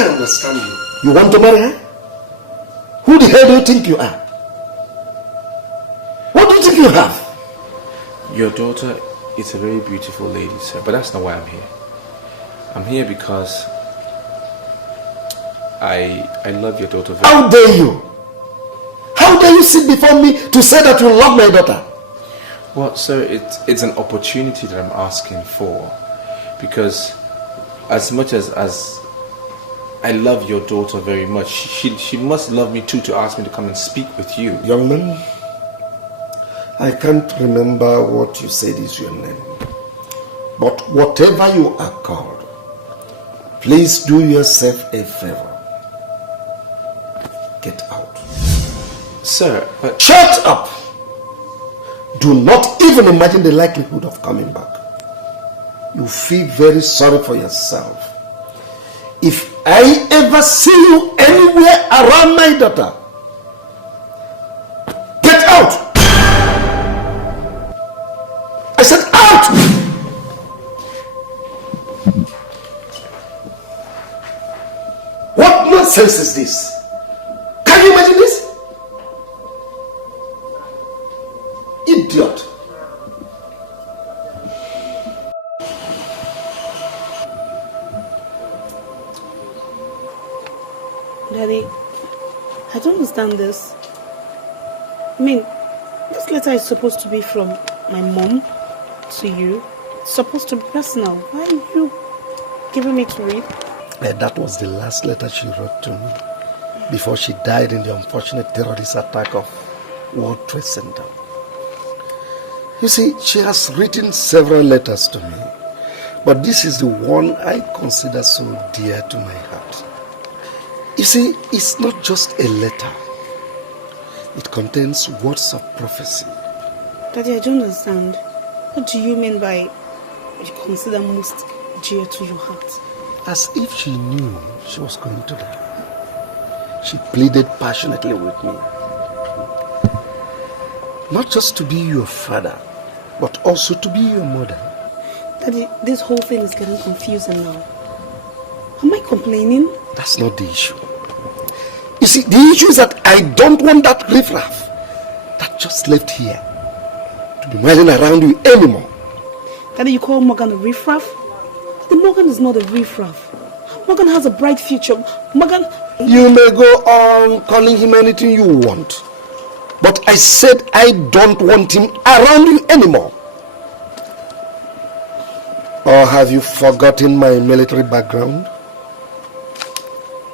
don't understand you. You want to marry her? Who the hell do you think you are? What do you think you have? Your daughter is a very beautiful lady, sir, but that's not why I'm here. I'm here because I love your daughter very much. How dare you? How dare you sit before me to say that you love my daughter? Well, sir, it's an opportunity that I'm asking for, because as much as I love your daughter very much, she must love me too to ask me to come and speak with you. Young man, I can't remember what you said is your name. But whatever you are called, please do yourself a favor. Get out. Sir, but... Shut up! Do not even imagine the likelihood of coming back. You feel very sorry for yourself. If I ever see you anywhere around my daughter, get out! I said out! What nonsense is this? Can you imagine this? Idiot. Daddy, I don't understand this. I mean, this letter is supposed to be from my mom to you. It's supposed to be personal. Why are you giving me to read? That was the last letter she wrote to me before she died in the unfortunate terrorist attack of World Trade Center. You see, she has written several letters to me, but this is the one I consider so dear to my heart. You see, it's not just a letter. It contains words of prophecy. Daddy, I don't understand. What do you mean by what you consider most dear to your heart? As if she knew she was going to die. She pleaded passionately with me. Not just to be your father, but also to be your mother. Daddy, this whole thing is getting confusing now. Am I complaining? That's not the issue. You see, the issue is that I don't want that riffraff that just left here to be milling around you anymore. Daddy, you call Morgan a riffraff? The Morgan is not a riffraff. Morgan has a bright future. Morgan... You may go on calling him anything you want. But I said I don't want him around you anymore. Or have you forgotten my military background?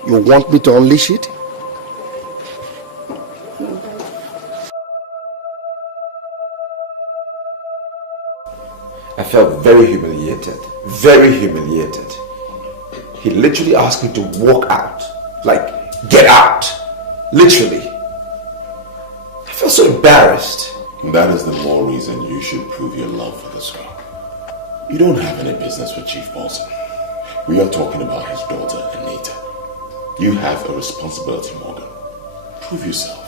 You want me to unleash it? I felt very humiliated. Very humiliated. He literally asked me to walk out. Like, get out. Literally. I felt so embarrassed. That is the more reason you should prove your love for this girl. You don't have any business with Chief Bolton. We are talking about his daughter, Anita. You have a responsibility, Morgan. Prove yourself.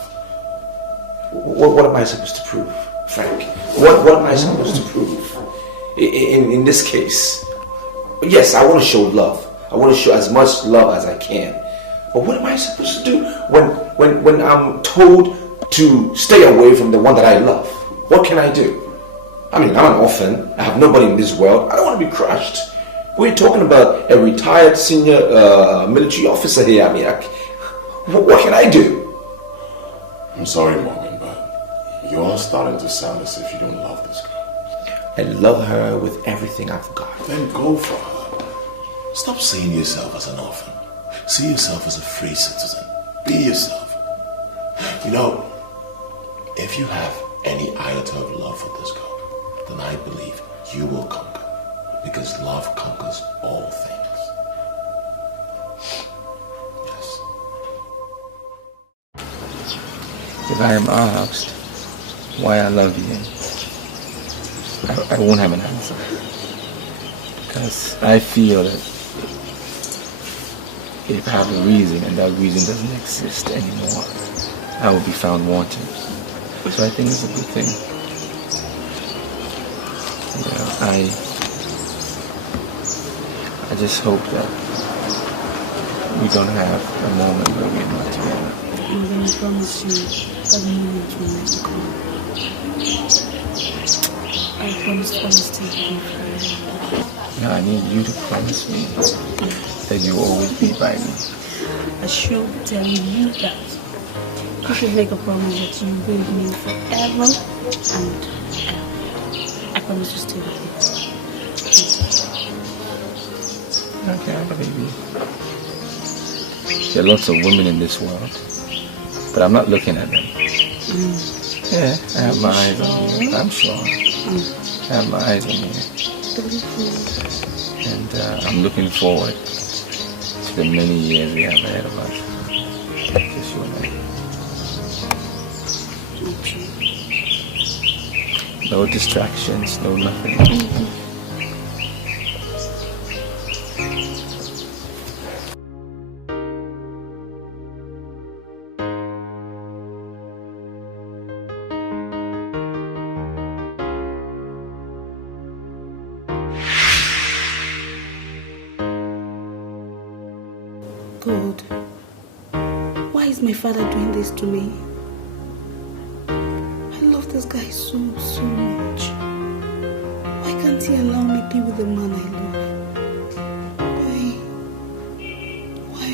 What am I supposed to prove, Frank? What am I supposed to prove? In this case, yes, I want to show love. I want to show as much love as I can. But what am I supposed to do when I'm told to stay away from the one that I love? What can I do? I mean, I'm an orphan. I have nobody in this world. I don't want to be crushed. We're talking about a retired senior military officer here. I mean, what can I do? I'm sorry, Morgan, but you are starting to sound as if you don't love this girl. I love her with everything I've got. Then go for her. Stop seeing yourself as an orphan. See yourself as a free citizen. Be yourself. You know, if you have any iota of love for this girl, then I believe you will conquer. Because love conquers all things. Yes. If I am asked why I love you, I won't have an answer. Because I feel that if I have a reason and that reason doesn't exist anymore, I will be found wanting. So I think it's a good thing. You know, I just hope that we don't have a moment where we're not together. I'm going to promise you that moment will never come. I promise to always stay with you forever. Yeah, I need you to promise me that you'll always be by me. I should tell you that. You should make a promise that you will be with me forever and ever. I promise to stay with you. Okay, baby. There are lots of women in this world, but I'm not looking at them. Yeah, I have my eyes on you. I'm sure. I have my eyes on you. And I'm looking forward to the many years we have ahead of us. Just you and I. No distractions, no nothing. God, why is my father doing this to me? I love this guy so much. Why can't he allow me to be with the man I love? Why?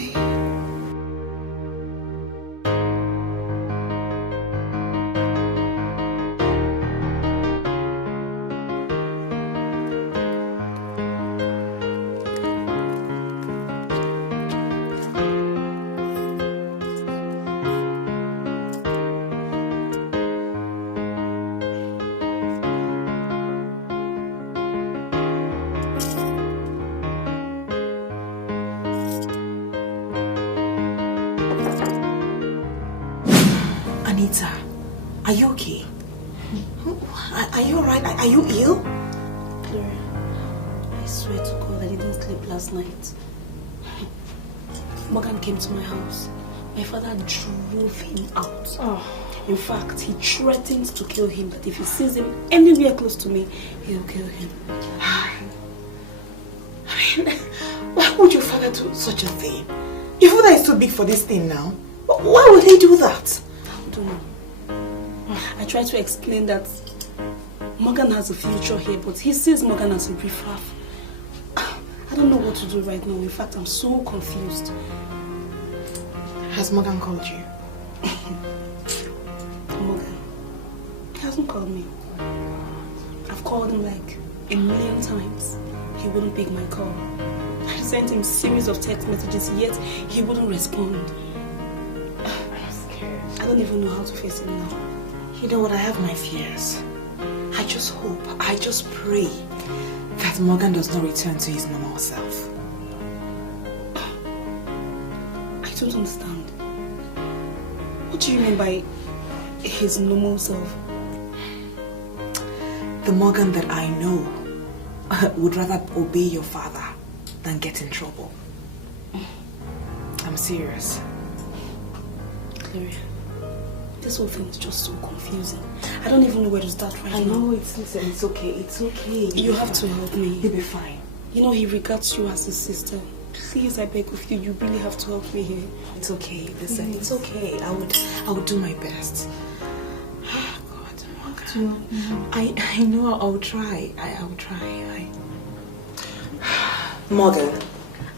Anita, are you okay? Are you alright? Are you ill? Gloria, I swear to God I didn't sleep last night. Morgan came to my house. My father drove him out. In fact, he threatens to kill him, that if he sees him anywhere close to me, he'll kill him. I mean, why would your father do such a thing? Your father is too big for this thing now. Why would he do that? I don't know. I tried to explain that Morgan has a future here, but he sees Morgan as a riffraff. I don't know what to do right now. In fact, I'm so confused. Has Morgan called you? Morgan, he hasn't called me. I've called him like a million times. He wouldn't pick my call. I sent him a series of text messages, yet he wouldn't respond. I'm scared. I don't even know how to face him now. You know what? I have my fears. I just hope, I just pray that Morgan does not return to his normal self. I don't understand. What do you mean by his normal self? The Morgan that I know would rather obey your father than get in trouble. I'm serious. Gloria, this whole thing is just so confusing. I don't even know where to start right now. I know, it's okay, it's okay. You have to help me. You'll be fine. You know he regards you as his sister. Please, I beg of you, you really have to help me here. It's okay, listen, it's okay. I would do my best. Oh, God, Morgan. I know I'll try. I'll try. Morgan,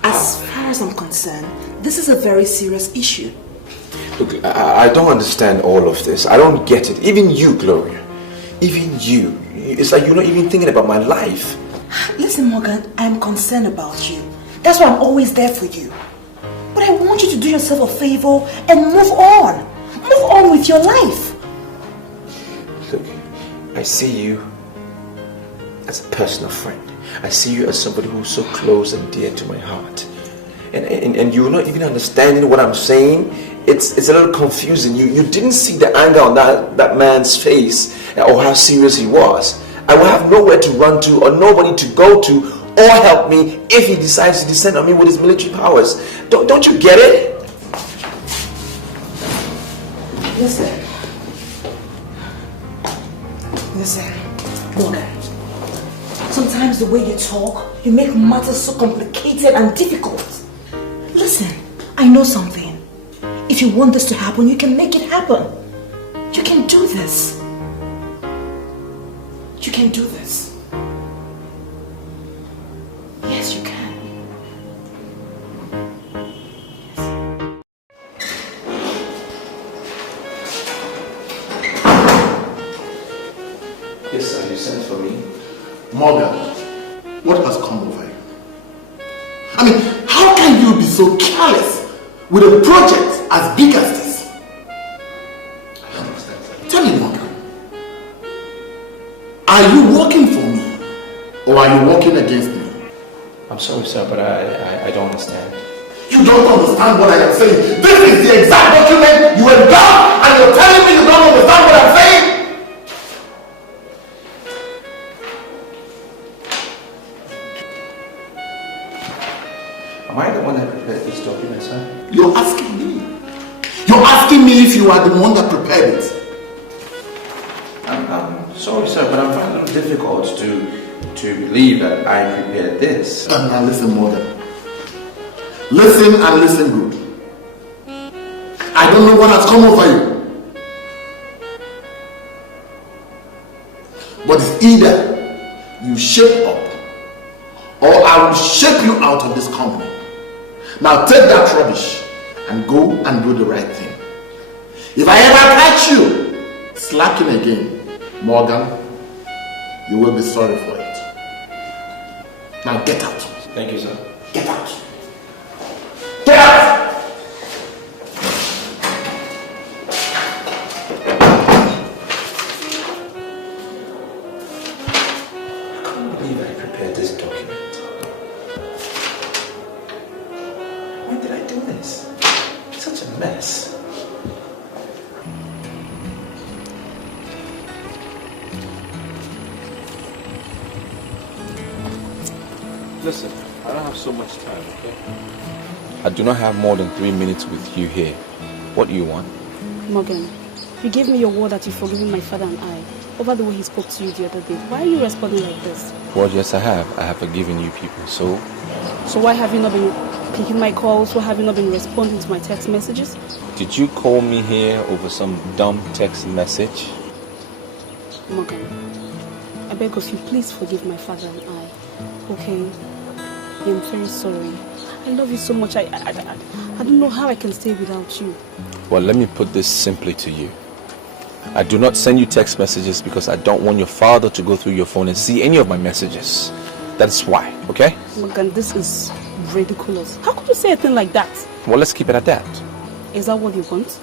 as far as I'm concerned, this is a very serious issue. Look, I don't understand all of this. I don't get it. Even you, Gloria. Even you. It's like you're not even thinking about my life. Listen, Morgan, I'm concerned about you. That's why I'm always there for you. But I want you to do yourself a favor and move on. Move on with your life. Look, I see you as a personal friend. I see you as somebody who's so close and dear to my heart. And you're not even understanding what I'm saying. It's a little confusing. You didn't see the anger on that man's face or how serious he was. I will have nowhere to run to or nobody to go to or help me if he decides to descend on me with his military powers. Don't you get it? Listen, Morgan. Sometimes the way you talk, you make matters so complicated and difficult. Listen, I know something. If you want this to happen, you can make it happen. You can do this. You can do this. Yes, you can. Yes, sir, you sent for me. Morgan, what has come over you? I mean, how can you be so careless with a project as big as this? I don't understand, sir. Tell me, Morgan, are you working for me or are you working against me? I'm sorry, sir, but I don't understand. You don't understand what I am saying. This is the exact document you have done and you're telling me you don't understand what I'm saying? Am I the one that prepared this document, sir? You're asking me. You're asking me if you are the one that prepared it. I'm sorry, sir, but I'm finding it difficult to believe that I prepared this. Now listen, Morgan. Listen and listen good. I don't know what has come over you. But it's either you shape up or I will shape you out of this company. Now take that rubbish and go and do the right thing. If I ever catch you slacking again, Morgan, you will be sorry for it. Now get out. Thank you, sir. Get out. Get out! I can't believe I prepared this document. When did I do this? It's such a mess. Listen, I don't have so much time, okay? I do not have more than 3 minutes with you here. What do you want? Morgan, you gave me your word that you've forgiven my father and I over the way he spoke to you the other day. Why are you responding like this? Well, yes, I have. I have forgiven you people, so... So why have you not been picking my calls? Why have you not been responding to my text messages? Did you call me here over some dumb text message? Morgan, I beg of you, please forgive my father and I. Okay? I am very sorry. I love you so much. I don't know how I can stay without you. Well, let me put this simply to you. I do not send you text messages because I don't want your father to go through your phone and see any of my messages. That's why, okay? Morgan, this is ridiculous. How could you say a thing like that? Well, let's keep it at that. Is that what you want?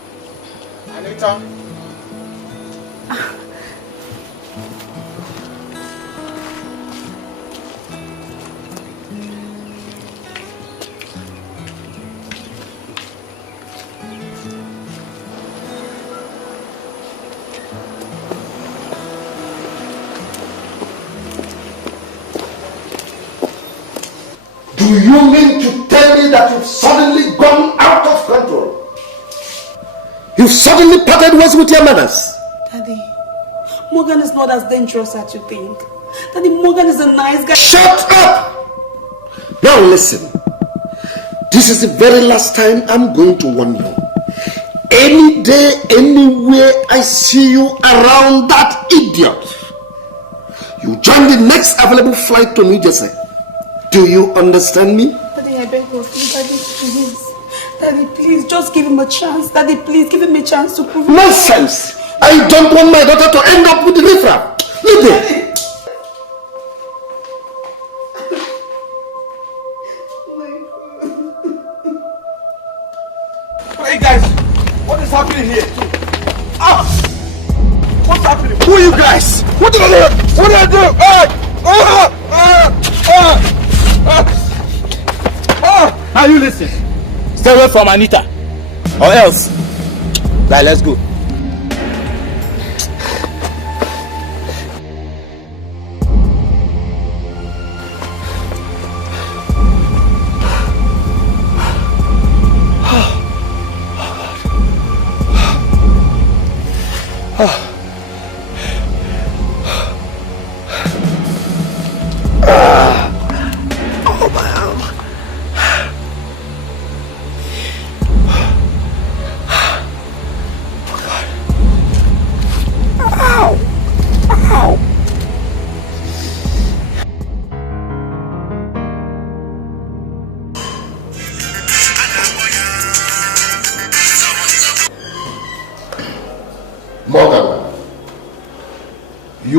Anita. Do you mean to tell me that you've suddenly gone out of control? You've suddenly parted ways with your manners? Daddy, Morgan is not as dangerous as you think. Daddy, Morgan is a nice guy. Shut up! Now listen. This is the very last time I'm going to warn you. Any day, anywhere I see you around that idiot, you join the next available flight to New Jersey. Do you understand me? Daddy, I beg of you. Daddy, please. Daddy, please, just give him a chance. Daddy, please, give him a chance to prove it. Nonsense! I don't want my daughter to end up with the riffraff. Leave it. Hey guys, what is happening here? Ah! What's happening? Who are you guys? What did I do? What did I do? Now you listen. Stay away from Anita, or else. Right, let's go.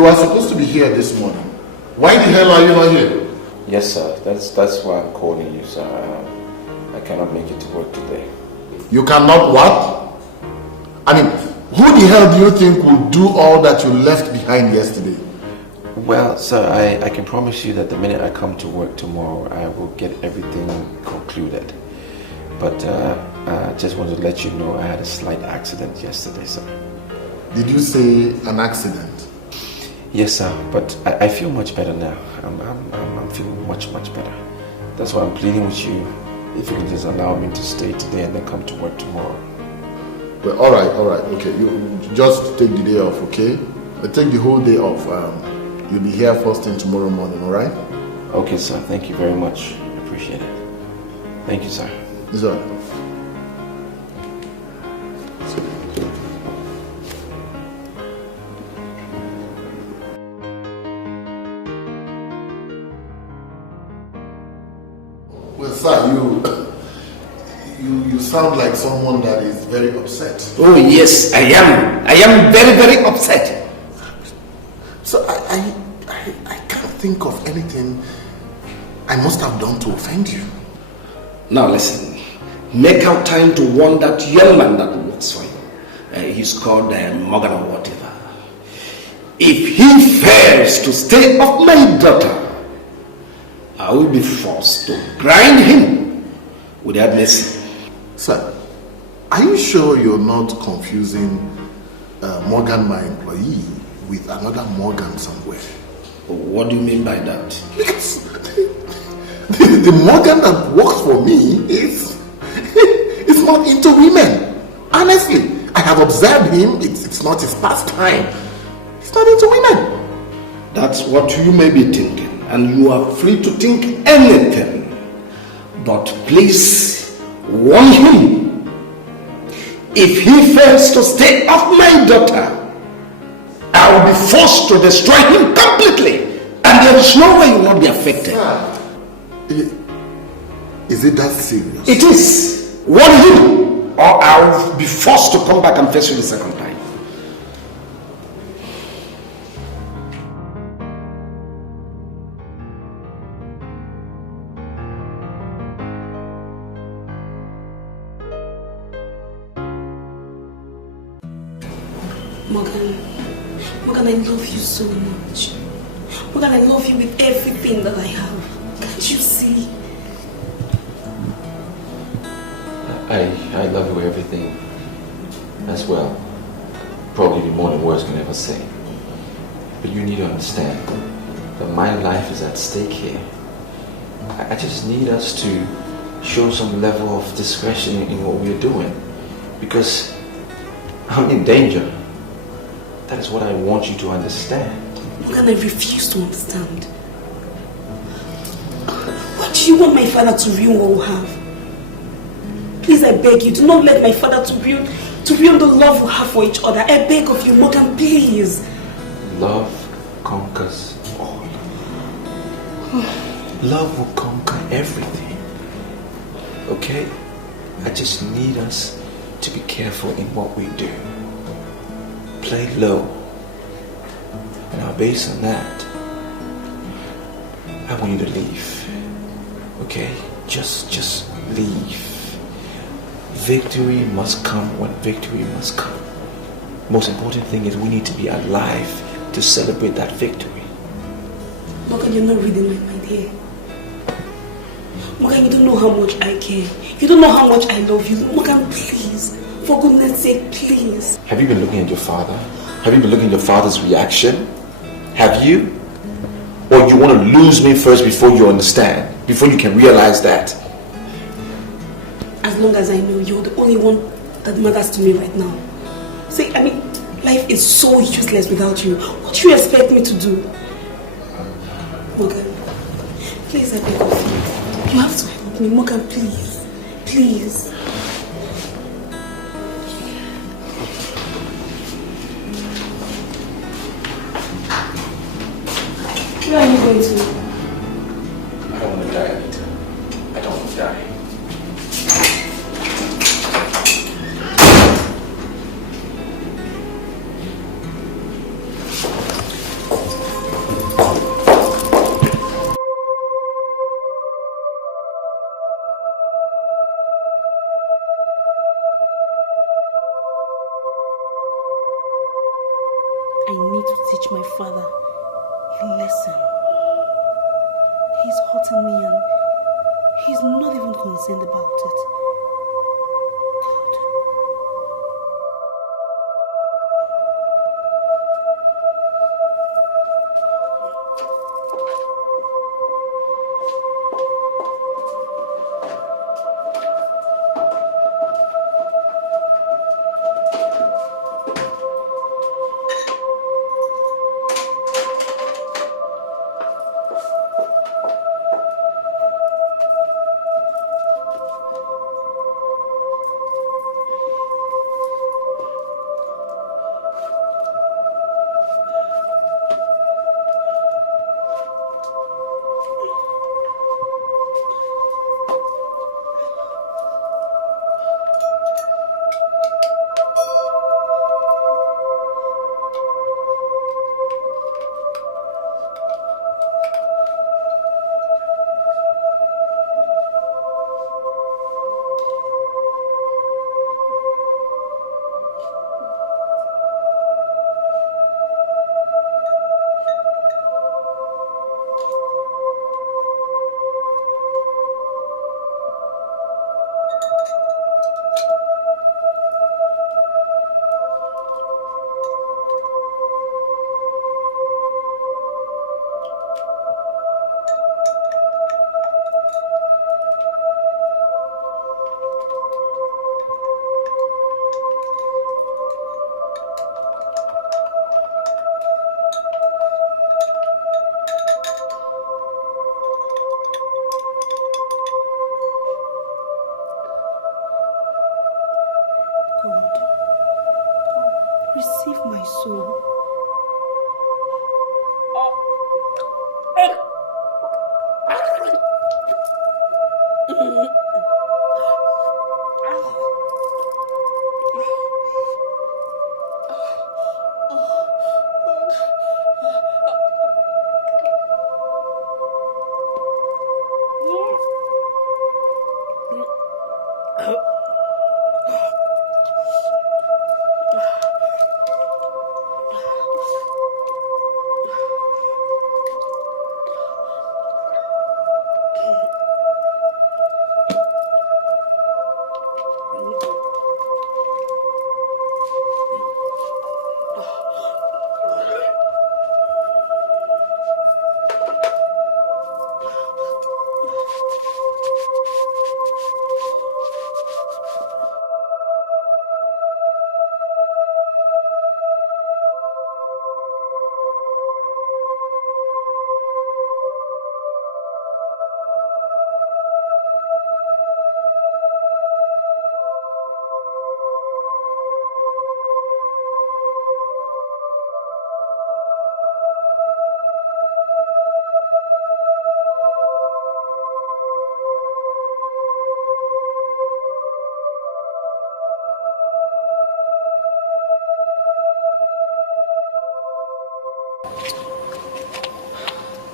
You are supposed to be here this morning. Why the hell are you not here? Yes, sir. That's why I'm calling you, sir. I cannot make it to work today. You cannot what? I mean, who the hell do you think will do all that you left behind yesterday? Well, sir, I can promise you that the minute I come to work tomorrow, I will get everything concluded. But I just wanted to let you know I had a slight accident yesterday, sir. Did you say an accident? Yes, sir, but I feel much better now. I'm feeling much better. That's why I'm pleading with you, if you can just allow me to stay today and then come to work tomorrow. Well, all right, okay. You just take the day off, okay? Take the whole day off. You'll be here first thing tomorrow morning, all right? Okay, sir. Thank you very much. I appreciate it. Thank you, sir. It's all right. Well, sir, you sound like someone that is very upset. Oh yes, I am. I am very upset. So I can't think of anything I must have done to offend you. Now listen, make out time to warn that young man that works for you. He's called Morgan or whatever. If he fails to stay off my daughter, I will be forced to grind him without mercy. Sir, are you sure you're not confusing Morgan, my employee, with another Morgan somewhere? What do you mean by that? Yes. The Morgan that works for me is not into women. Honestly, I have observed him. It's not his pastime. He's not into women. That's what you may be thinking, and you are free to think anything. But please warn him. If he fails to stay off my daughter, I will be forced to destroy him completely, and there is no way you will not be affected. Is it that serious? It is. Warn him, or I will be forced to come back and face you the second time. Morgan, I love you so much. Morgan, I love you with everything that I have. Can't you see? I love you with everything as well. Probably more than words can ever say. But you need to understand that my life is at stake here. I just need us to show some level of discretion in what we're doing. Because I'm in danger. That is what I want you to understand. Morgan, I refuse to understand. What do you want my father to ruin what we have? Please, I beg you, do not let my father to ruin the love we have for each other. I beg of you, Morgan, please. Love conquers all. Love will conquer everything. Okay? I just need us to be careful in what we do. Play low. And now based on that, I want you to leave. Okay? Just leave. Victory must come when victory must come. Most important thing is we need to be alive to celebrate that victory. Morgan, you're not reading my mind here. Morgan, you don't know how much I care. You don't know how much I love you. Morgan, please. For goodness sake, please. Have you been looking at your father? Have you been looking at your father's reaction? Have you? Or you want to lose me first before you understand? Before you can realize that? As long as I know you're the only one that matters to me right now. See, I mean, life is so useless without you. What do you expect me to do? Morgan, please, I beg of you. You have to help me, Morgan, please. Please. Where are you going to? I don't want to die, Anita. I don't want to die. Listen, he's hurting me and he's not even concerned about it. Receive my soul.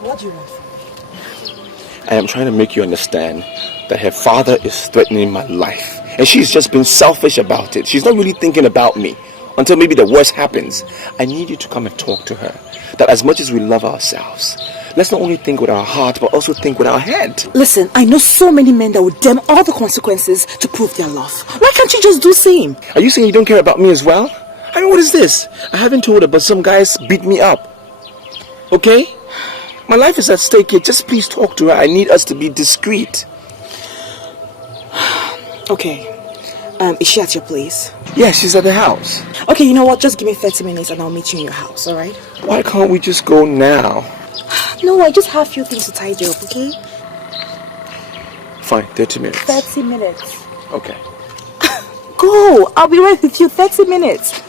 What do you want from me? I am trying to make you understand that her father is threatening my life. And she's just been selfish about it. She's not really thinking about me until maybe the worst happens. I need you to come and talk to her. That as much as we love ourselves, let's not only think with our heart, but also think with our head. Listen, I know so many men that would damn all the consequences to prove their love. Why can't you just do the same? Are you saying you don't care about me as well? I mean, what is this? I haven't told her, but some guys beat me up. Okay? My life is at stake here. Just please talk to her. I need us to be discreet. Okay. Is she at your place? Yeah, she's at the house. Okay, you know what? Just give me 30 minutes and I'll meet you in your house, alright? Why can't we just go now? No, I just have a few things to tidy up, okay? Fine, 30 minutes. 30 minutes. Okay. Go! I'll be right with you. 30 minutes.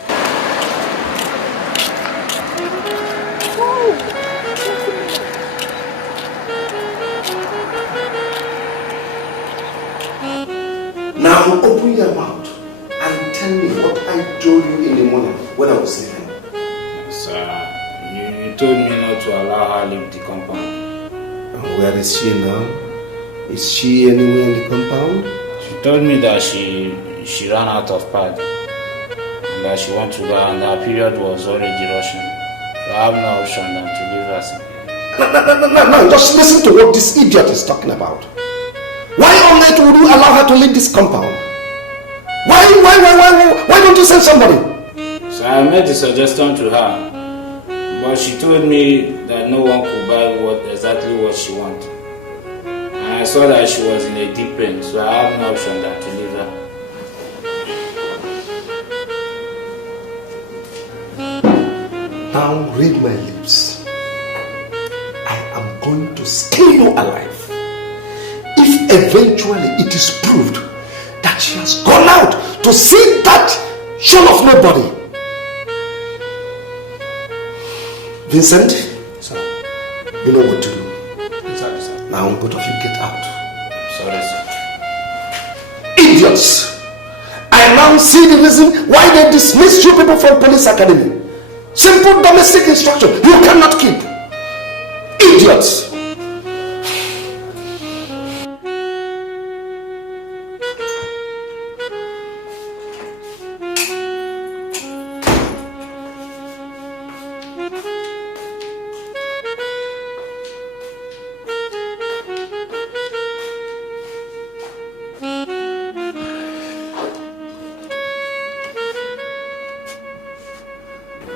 Now open your mouth and tell me what I told you in the morning when I was sleeping. Sir, you told me not to allow her leave the compound. And where is she now? Is she anywhere in the compound? She told me that she ran out of pad and that she wanted to go and her period was already rushing. So I have no option than to leave her. No, just listen to what this idiot is talking about. Why on earth would you allow her to leave this compound? Why don't you send somebody? So I made the suggestion to her, but she told me that no one could buy exactly what she wanted. And I saw that she was in a deep pain, so I had no option than to leave her. Now read my lips. I am going to skin you alive. If eventually it is proved that she has gone out to see that son of nobody. Vincent, Sir. you know what to do. Sorry, sir. Now both of you get out. Sorry, sir. Idiots! I now see the reason why they dismissed you people from police academy. Simple domestic instruction you cannot keep. Idiots!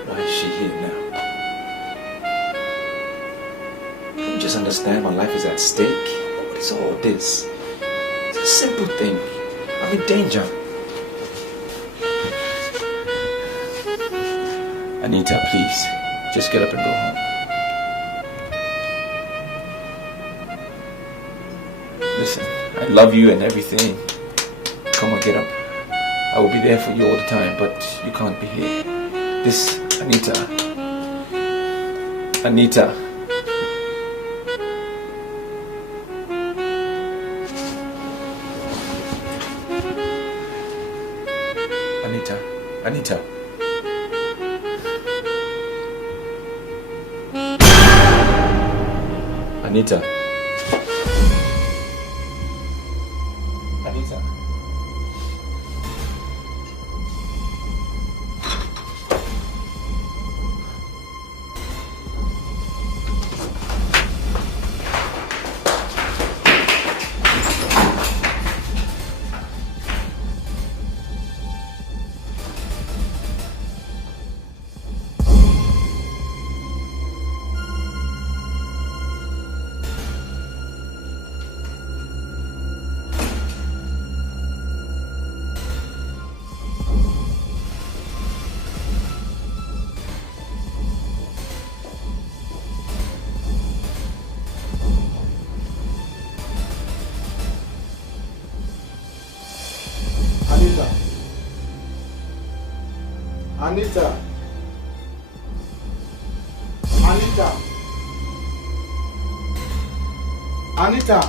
Why is she here now? Don't you just understand my life is at stake? What is all this? It's a simple thing. I'm in danger. Anita, please, just get up and go home. Listen, I love you and everything. Come on, get up. I will be there for you all the time, but you can't be here. This, Anita. Anita. Anita. Anita. Anita. Anita. Anita. Anita. Anita.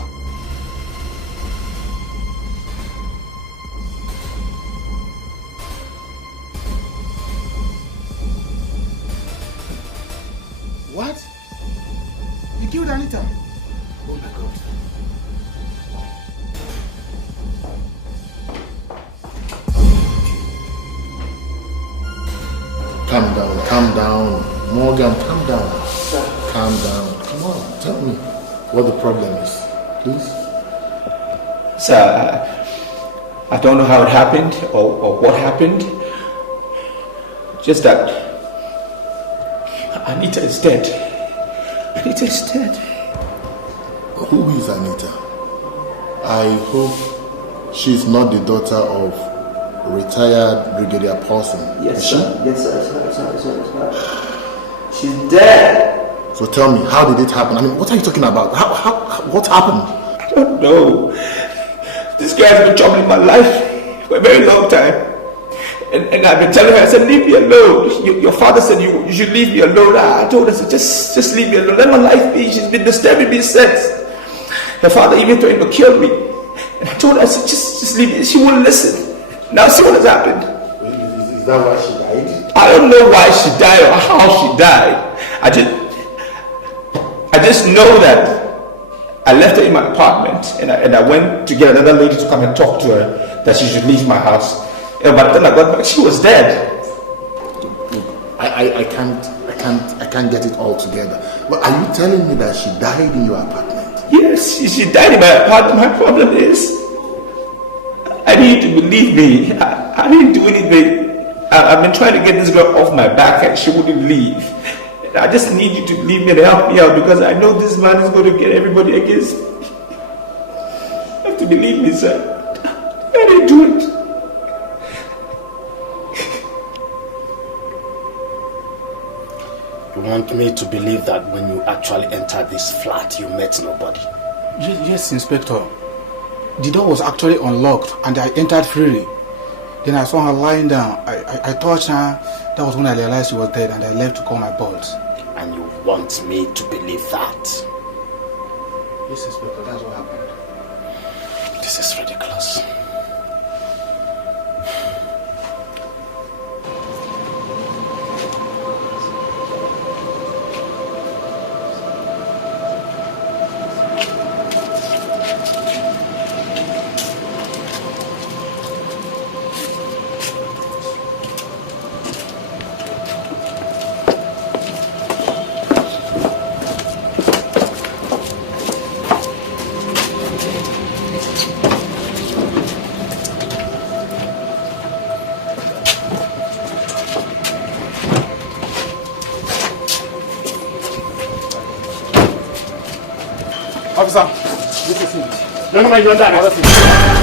What? You killed Anita? Oh my God. Calm down. Morgan, calm down. Calm down. Come on, tell me what the problem is, please. Sir, I don't know how it happened or what happened. Just that Anita is dead. Anita is dead. Who is Anita? I hope she's not the daughter of retired Brigadier Paulson. Yes, sir. Yes, sir. She's dead. So tell me, how did it happen? I mean, what are you talking about? What happened? I don't know. This guy has been troubling my life for a very long time. And I've been telling her, I said, leave me alone. Your father said you should leave me alone. I told her, I said, just leave me alone. Let my life be. She's been disturbing me since. Her father even threatened to kill me. And I told her, I said, just leave me. She wouldn't listen. Now see what has happened. Is that why she died? I don't know why she died or how she died. I just know that I left her in my apartment and I went to get another lady to come and talk to her that she should leave my house. And by the time I got back, she was dead. I I can't get it all together. But are you telling me that she died in your apartment? Yes, she died in my apartment. My problem is, I need you to believe me. I didn't do anything. I've been trying to get this girl off my back and she wouldn't leave. I just need you to believe me and help me out because I know this man is going to get everybody against me. You have to believe me, sir. I didn't do it. You want me to believe that when you actually entered this flat, you met nobody? Yes, Inspector. The door was actually unlocked and I entered freely. Then I saw her lying down. I touched her. That was when I realized she was dead and I left to call my boss. And you want me to believe that? Yes, Inspector, that's what happened. This is ridiculous. Officer, this is him. No, you're under arrest.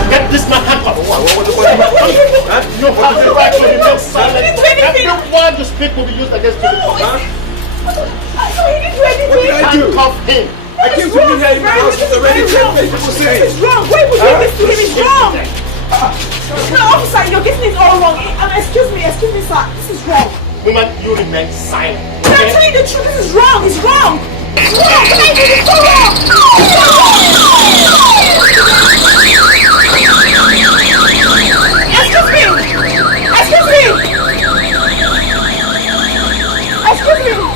Get this man handcuffed. You have the right to remain silent. Everyone you speak will be used against you. No, he didn't do anything. What did I do? Handcuff him. I came to meet her in my house. She's already checked me. People say This is wrong. Why would you do this to him? It's wrong. No, officer, you're getting it all wrong. Excuse me, sir. This is wrong. Woman, you remain silent. I'm telling you the truth. This is wrong. It's wrong. It's wrong. Can I do this? So wrong. Excuse me.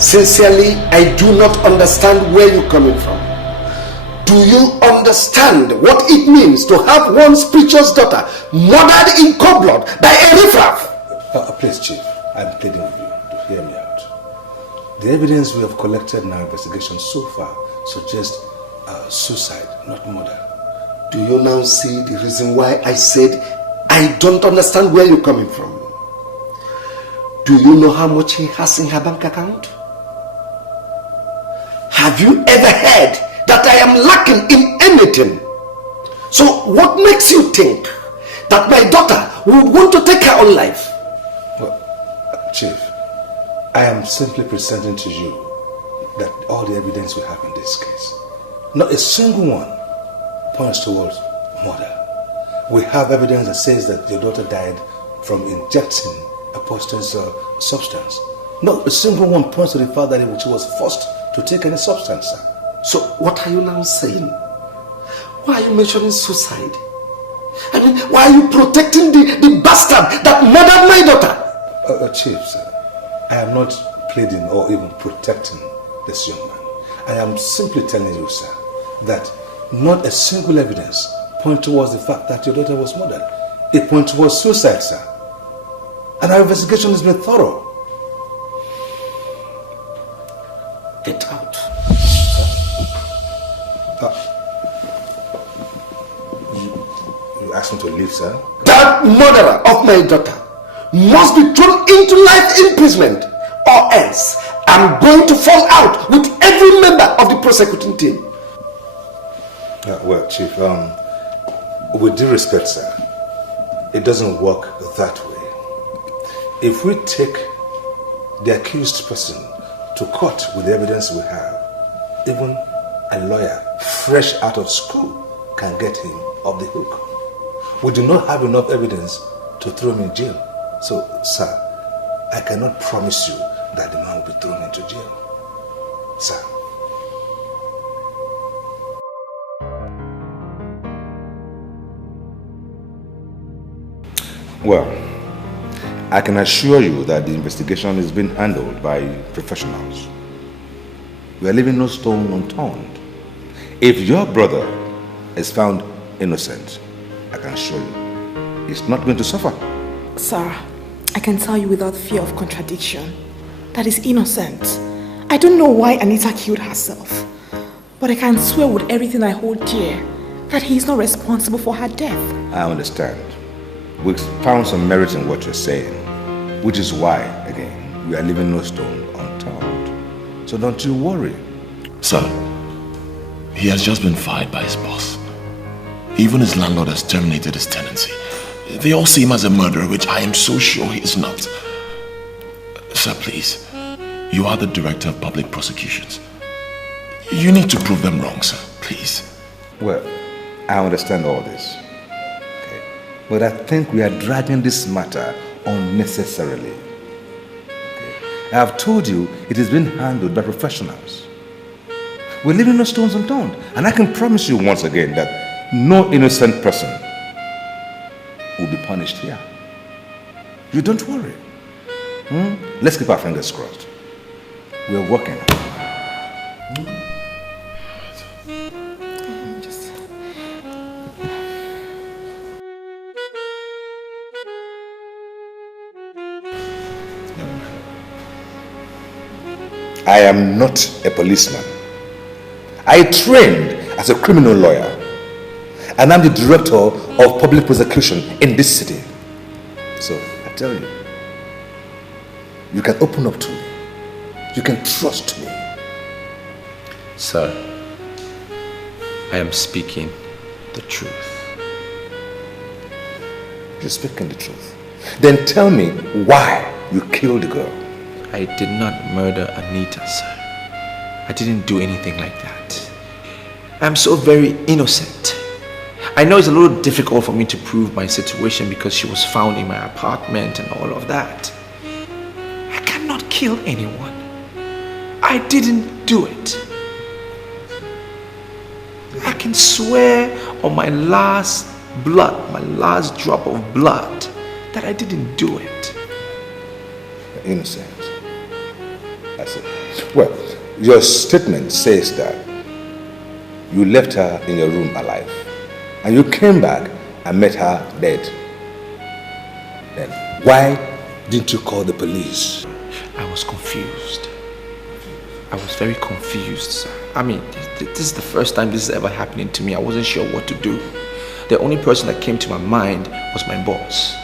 Sincerely, I do not understand where you're coming from. Do you understand what it means to have one's precious daughter murdered in cold blood by a riffraff? Please, Chief, I'm pleading with you to hear me out. The evidence we have collected in our investigation so far suggests suicide, not murder. Do you now see the reason why I said I don't understand where you're coming from? Do you know how much he has in her bank account? Have you ever heard that I am lacking in anything? So what makes you think that my daughter would want to take her own life? Well, Chief, I am simply presenting to you that all the evidence we have in this case, not a single one points towards murder. We have evidence that says that your daughter died from injecting a poisonous substance. Not a single one points to the fact that she was forced to take any substance, sir. So what are you now saying? Why are you mentioning suicide? I mean, why are you protecting the bastard that murdered my daughter? Chief, sir, I am not pleading or even protecting this young man. I am simply telling you, sir, that not a single evidence points towards the fact that your daughter was murdered. It points towards suicide, sir. And our investigation has been thorough. Get out. You asked me to leave, sir? That murderer of my daughter must be thrown into life imprisonment, or else I'm going to fall out with every member of the prosecuting team. Well, Chief, with due respect, sir, it doesn't work that way. If we take the accused person to court with the evidence we have, even a lawyer fresh out of school can get him off the hook. We do not have enough evidence to throw him in jail. So, sir, I cannot promise you that the man will be thrown into jail. Sir. Well, I can assure you that the investigation is being handled by professionals. We are leaving no stone unturned. If your brother is found innocent, I can assure you, he's not going to suffer. Sir, I can tell you without fear of contradiction that he's innocent. I don't know why Anita killed herself, but I can swear with everything I hold dear that he's not responsible for her death. I understand. We found some merit in what you're saying, which is why, again, we are leaving no stone unturned. So don't you worry. Sir, he has just been fired by his boss. Even his landlord has terminated his tenancy. They all see him as a murderer, which I am so sure he is not. Sir, please, you are the director of public prosecutions. You need to prove them wrong, sir, please. Well, I understand all this. Okay. But I think we are dragging this matter unnecessarily. Okay. I have told you it is being handled by professionals. We're leaving no stones unturned. And I can promise you once again that no innocent person will be punished here. You don't worry. Let's keep our fingers crossed. We're working. I am not a policeman. I trained as a criminal lawyer, and I'm the director of public prosecution in this city. So I tell you, you can open up to me. You can trust me. Sir, I am speaking the truth. You're speaking the truth. Then tell me why you killed the girl. I did not murder Anita, sir. I didn't do anything like that. I'm so very innocent. I know it's a little difficult for me to prove my situation because she was found in my apartment and all of that. I cannot kill anyone. I didn't do it. I can swear on my last blood, my last drop of blood, that I didn't do it. You're innocent. That's it. Well, your statement says that you left her in your room alive and you came back and met her dead. Then why didn't you call the police? I was confused. I was very confused, sir. I mean, this is the first time this is ever happening to me. I wasn't sure what to do. The only person that came to my mind was my boss.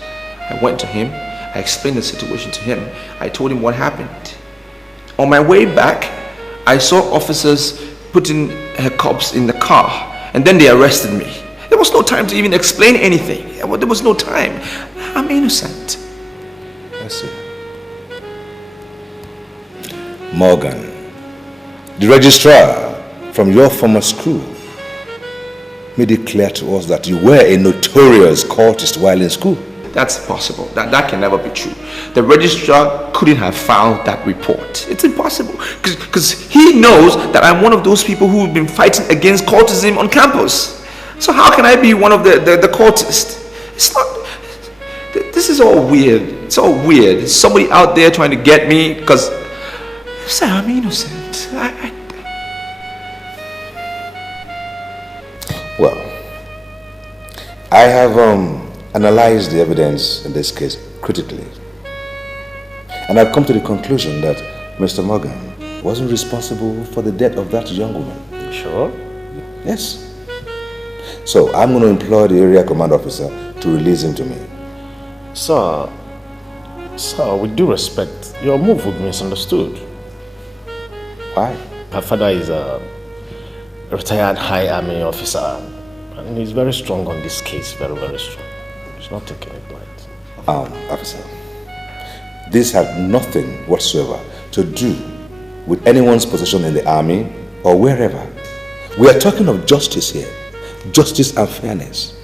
I went to him. I explained the situation to him. I told him what happened. On my way back, I saw officers putting her cops in the car, and then they arrested me. There was no time to even explain anything. There was no time. I'm innocent. I see. Morgan, the registrar from your former school, made it clear to us that you were a notorious cultist while in school. That's impossible. That can never be true. The registrar couldn't have found that report. It's impossible. Because he knows that I'm one of those people who've been fighting against cultism on campus. So how can I be one of the cultists? It's not... This is all weird. It's all weird. There's somebody out there trying to get me because... Sir, I'm innocent. Well, I have analyzed the evidence in this case critically. And I've come to the conclusion that Mr. Morgan wasn't responsible for the death of that young woman. Sure? Yes. So I'm going to employ the area command officer to release him to me. Sir, with due respect, your move would be misunderstood. Why? Her father is a retired high army officer, and he's very strong on this case, very, very strong. He's not taking it light. Officer, this had nothing whatsoever to do with anyone's position in the army or wherever. We are talking of justice here, justice and fairness.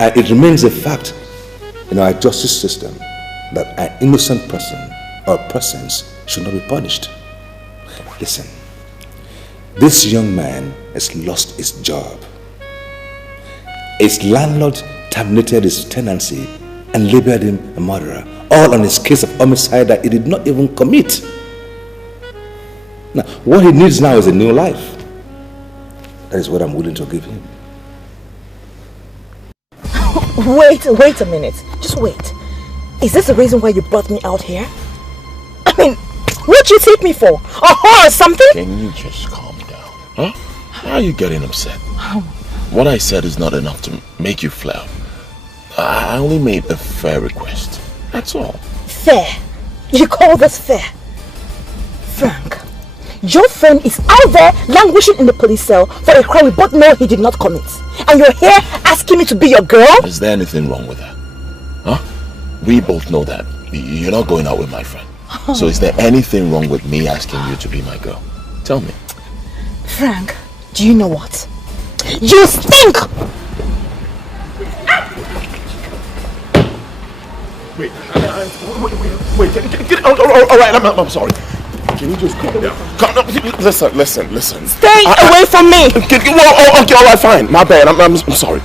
And it remains a fact in our justice system that an innocent person or persons should not be punished. Listen, this young man has lost his job. His landlord terminated his tenancy and labeled him a murderer, all on his case of homicide that he did not even commit. Now, what he needs now is a new life. That is what I'm willing to give him. Wait a minute. Just wait. Is this the reason why you brought me out here? I mean, what'd you take me for? A whore or something? Can you just calm down? Huh? Why are you getting upset? What I said is not enough to make you flare. I only made a fair request. That's all. Fair? You call this fair? Frank, your friend is out there languishing in the police cell for a crime we both know he did not commit. And you're here asking me to be your girl? Is there anything wrong with that? Huh? We both know that. You're not going out with my friend. So is there anything wrong with me asking you to be my girl? Tell me. Frank, do you know what? You stink! Wait, get out. All right, I'm sorry. Can you just calm down? Listen. Stay away from me! Okay, all right, fine. My bad. I'm sorry.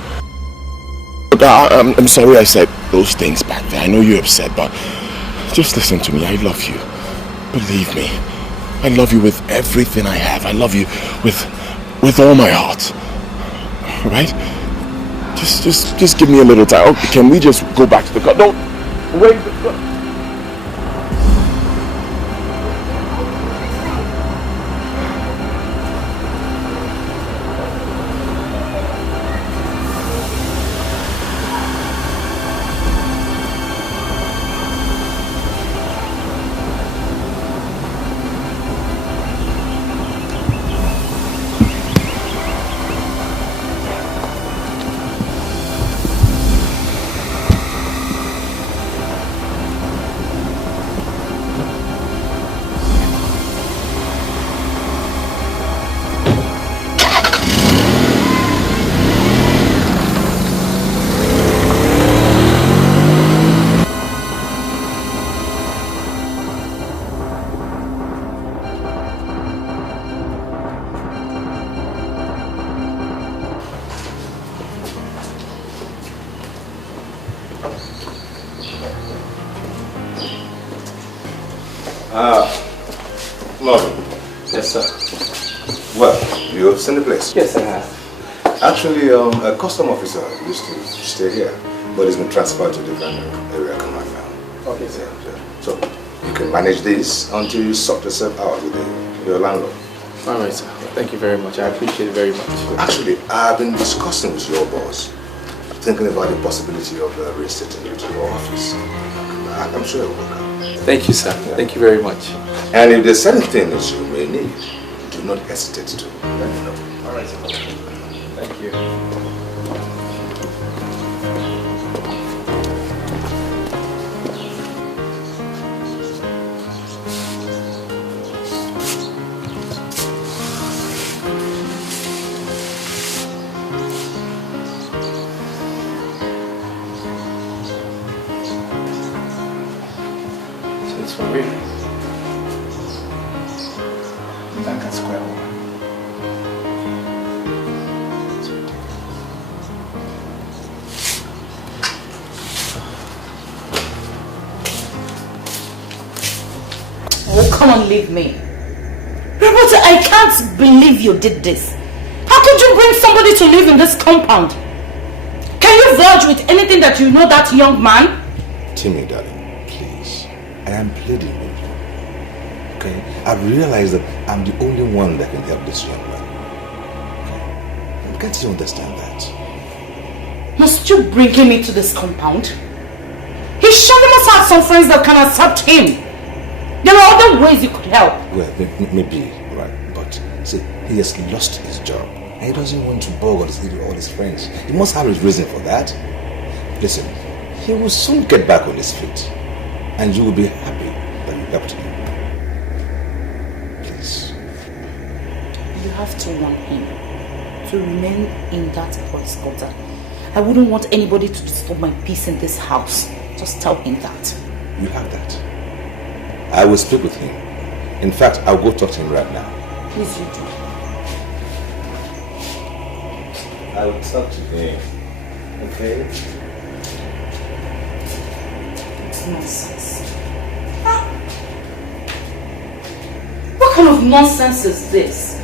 I'm sorry I said those things back there. I know you're upset, but just listen to me. I love you. Believe me. I love you with everything I have. I love you with all my heart. Right? Just give me a little time. Okay, can we just go back to the car? Don't wait. In the place? Yes, I have. Actually, a custom officer used to stay here, but he's been transferred to a different area command now. Okay, sir. So, you can manage this until you sort yourself out with your landlord. All right, sir. Thank you very much. I appreciate it very much. Actually, I've been discussing with your boss, thinking about the possibility of reinstating you to your office. I'm sure it will work out. Thank you, sir. Yeah. Thank you very much. And if there's anything that you may need, do not hesitate to let me know. All right, sir. Thank you. So it's for real. Back at square one. Oh, come on, leave me. Roberta, I can't believe you did this. How could you bring somebody to live in this compound? Can you vouch with anything that you know that young man? Timmy, darling, please. I am pleading with you. Okay? I've realized that I'm the only one that can help this young man. Okay? Can't you understand that? Must you bring him into this compound? He surely must have some friends that can accept him. There are other ways you could help. Well, maybe, right. But see, he has lost his job. And he doesn't want to bug all his friends. He must have his reason for that. Listen, he will soon get back on his feet. And you will be happy that you helped him. Please. You have to warn him to remain in that boy's quarter. I wouldn't want anybody to disturb my peace in this house. Just tell him that. You have that. I will speak with him. In fact, I'll go talk to him right now. Please, you do. I will talk to him. Okay? this nonsense? Huh? What kind of nonsense is this?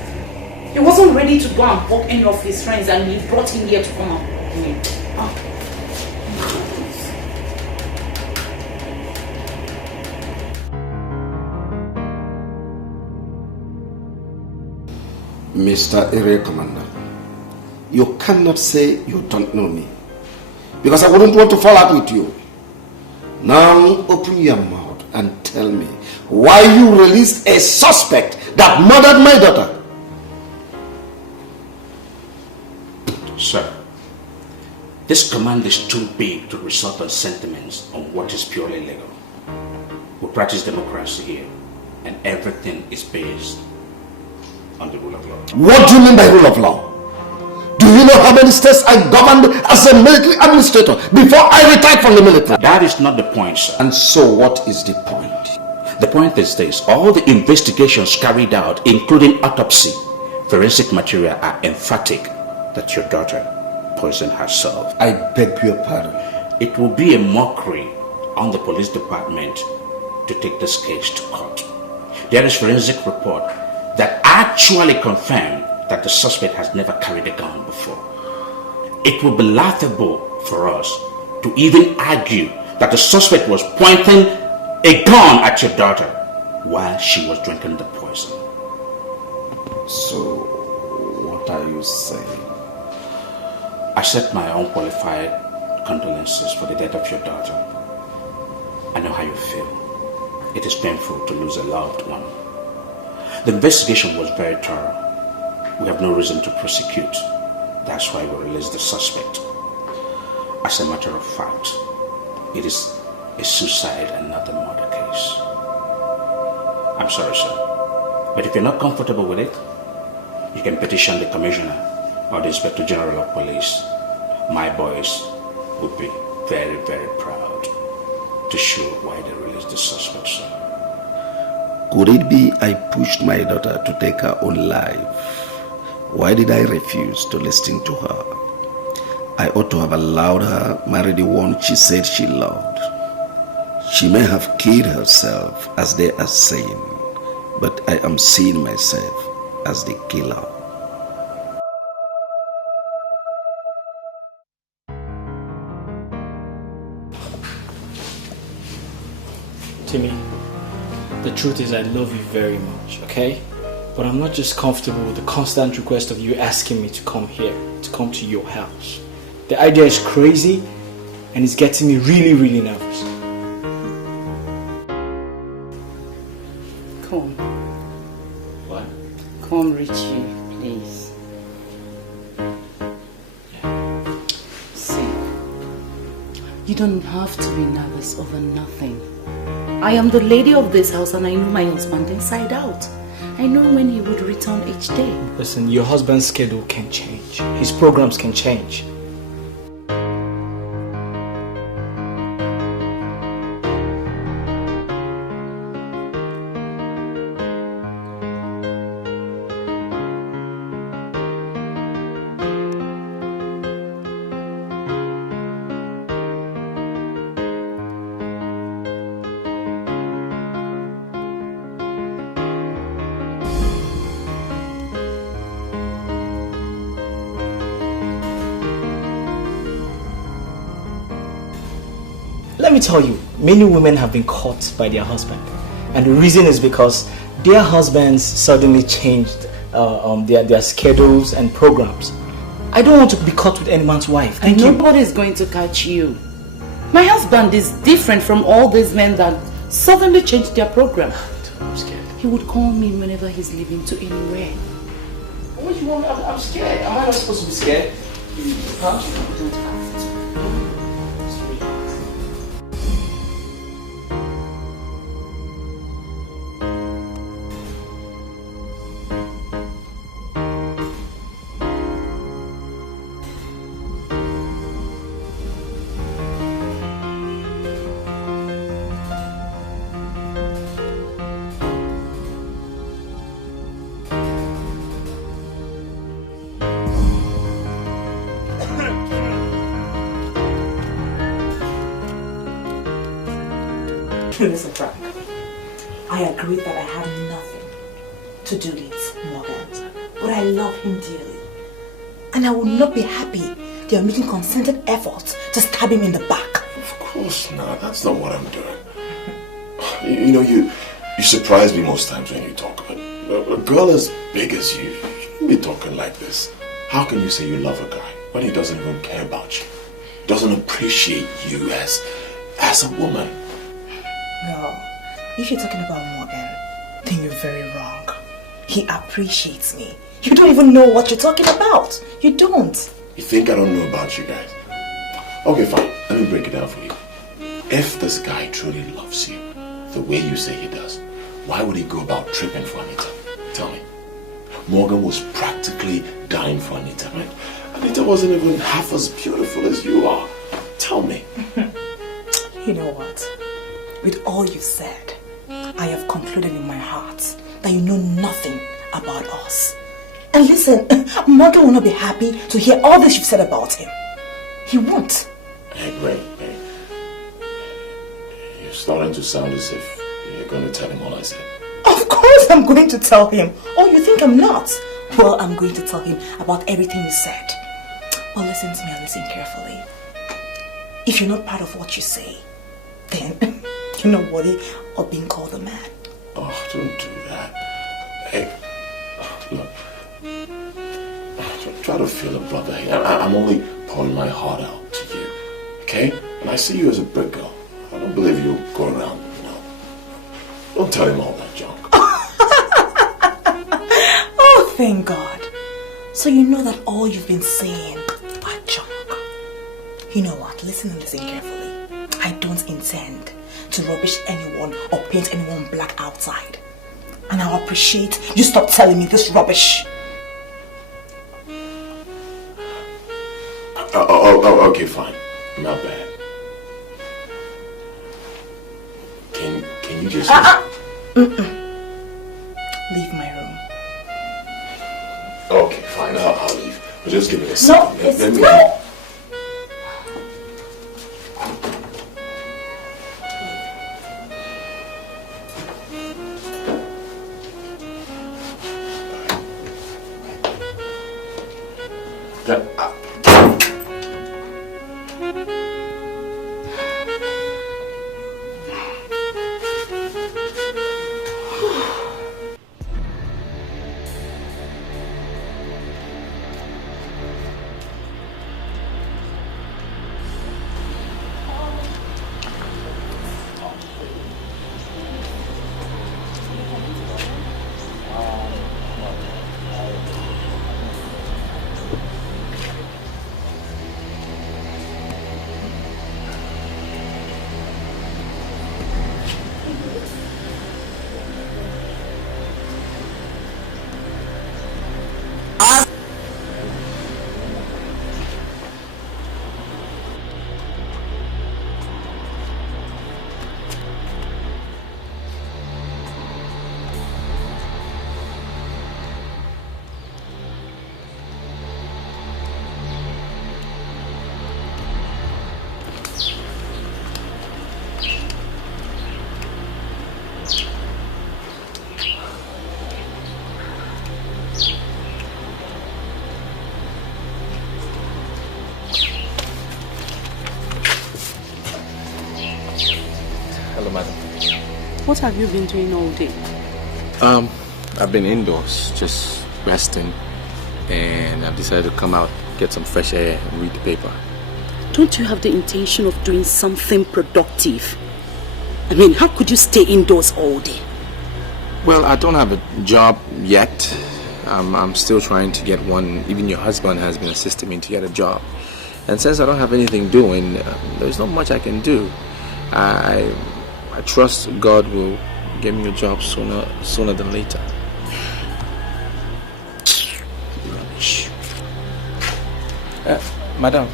He wasn't ready to go and walk any of his friends and he brought him here to come up with me. Huh? Mr. Area Commander, you cannot say you don't know me, because I wouldn't want to fall out with you. Now open your mouth and tell me why you released a suspect that murdered my daughter. Sir, this command is too big to resort on sentiments on what is purely legal. We practice democracy here, and everything is based on the rule of law. What do you mean by rule of law? Do you know how many states I governed as a military administrator before I retired from the military? That is not the point, sir. And so what is the point? The point is this: all the investigations carried out, including autopsy, forensic material, are emphatic that your daughter poisoned herself. I beg your pardon. It will be a mockery on the police department to take this case to court. There is forensic report that actually confirmed that the suspect has never carried a gun before. It would be laughable for us to even argue that the suspect was pointing a gun at your daughter while she was drinking the poison. So, what are you saying? I accept my unqualified condolences for the death of your daughter. I know how you feel. It is painful to lose a loved one. The investigation was very thorough. We have no reason to prosecute. That's why we released the suspect. As a matter of fact, it is a suicide and not a murder case. I'm sorry, sir. But if you're not comfortable with it, you can petition the commissioner or the inspector general of police. My boys would be very, very proud to show why they released the suspect, sir. Could it be I pushed my daughter to take her own life? Why did I refuse to listen to her? I ought to have allowed her marry the one she said she loved. She may have killed herself, as they are saying, but I am seeing myself as the killer. Timmy, the truth is I love you very much, okay? But I'm not just comfortable with the constant request of you asking me to come here, to come to your house. The idea is crazy and it's getting me really, really nervous. Come. What? Come, Richie, please. Yeah. See, you don't have to be nervous over nothing. I am the lady of this house and I know my husband inside out. I know when he would return each day. Listen, your husband's schedule can change. His programs can change. Let me tell you, many women have been caught by their husband. And the reason is because their husbands suddenly changed their schedules and programs. I don't want to be caught with any man's wife. Thank you. Nobody's going to catch you. My husband is different from all these men that suddenly changed their program. I'm scared. He would call me whenever he's leaving to anywhere. What do you want? I'm scared. Am I not supposed to be scared? Huh? You don't have to. Listen, Frank. I agree that I have nothing to do with Morgan, but I love him dearly. And I would not be happy they are making concerted efforts to stab him in the back. Of course not. That's not what I'm doing. You know, you surprise me most times when you talk, but a girl as big as you shouldn't be talking like this. How can you say you love a guy when he doesn't even care about you? Doesn't appreciate you as a woman? No, if you're talking about Morgan, then you're very wrong. He appreciates me. You don't even know what you're talking about. You don't. You think I don't know about you guys? Okay, fine. Let me break it down for you. If this guy truly loves you the way you say he does, why would he go about tripping for Anita? Tell me. Morgan was practically dying for Anita, right? Anita wasn't even half as beautiful as you are. Tell me. You know what? With all you've said, I have concluded in my heart that you know nothing about us. And listen, Morgan will not be happy to hear all this you've said about him. He won't. Hey, wait. You're starting to sound as if you're going to tell him all I said. Of course I'm going to tell him. Oh, you think I'm not? Well, I'm going to tell him about everything you said. Well, listen to me and listen carefully. If you're not part of what you say, then you're not worthy of being called a man. Oh, don't do that. Hey, look. Try to feel a brother here. I'm only pouring my heart out to you, okay? And I see you as a big girl. I don't believe you'll go around, Don't tell him all that junk. Oh, thank God. So you know that all you've been saying are junk. You know what? Listen and listen carefully. I don't intend to rubbish anyone or paint anyone black outside. And I'll appreciate you stop telling me this rubbish. Okay, fine. Not bad. Can you just... Leave my room. Okay, fine. I'll leave. But just give me a second. No, it's no. Hello, madam. What have you been doing all day? I've been indoors, just resting, and I've decided to come out, get some fresh air, and read the paper. Don't you have the intention of doing something productive? I mean, how could you stay indoors all day? Well, I don't have a job yet. I'm still trying to get one. Even your husband has been assisting me to get a job. And since I don't have anything doing, there's not much I can do. I trust God will get me a job sooner than later. Rubbish. Madam.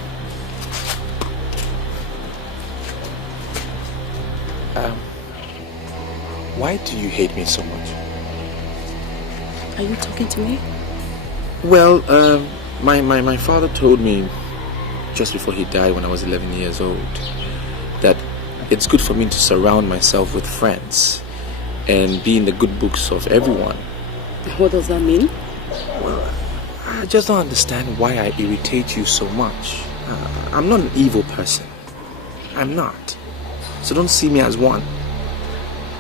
Why do you hate me so much? Are you talking to me? Well, my father told me just before he died when I was 11 years old that it's good for me to surround myself with friends and be in the good books of everyone. What does that mean? Well, I just don't understand why I irritate you so much. I'm not an evil person. I'm not. So don't see me as one.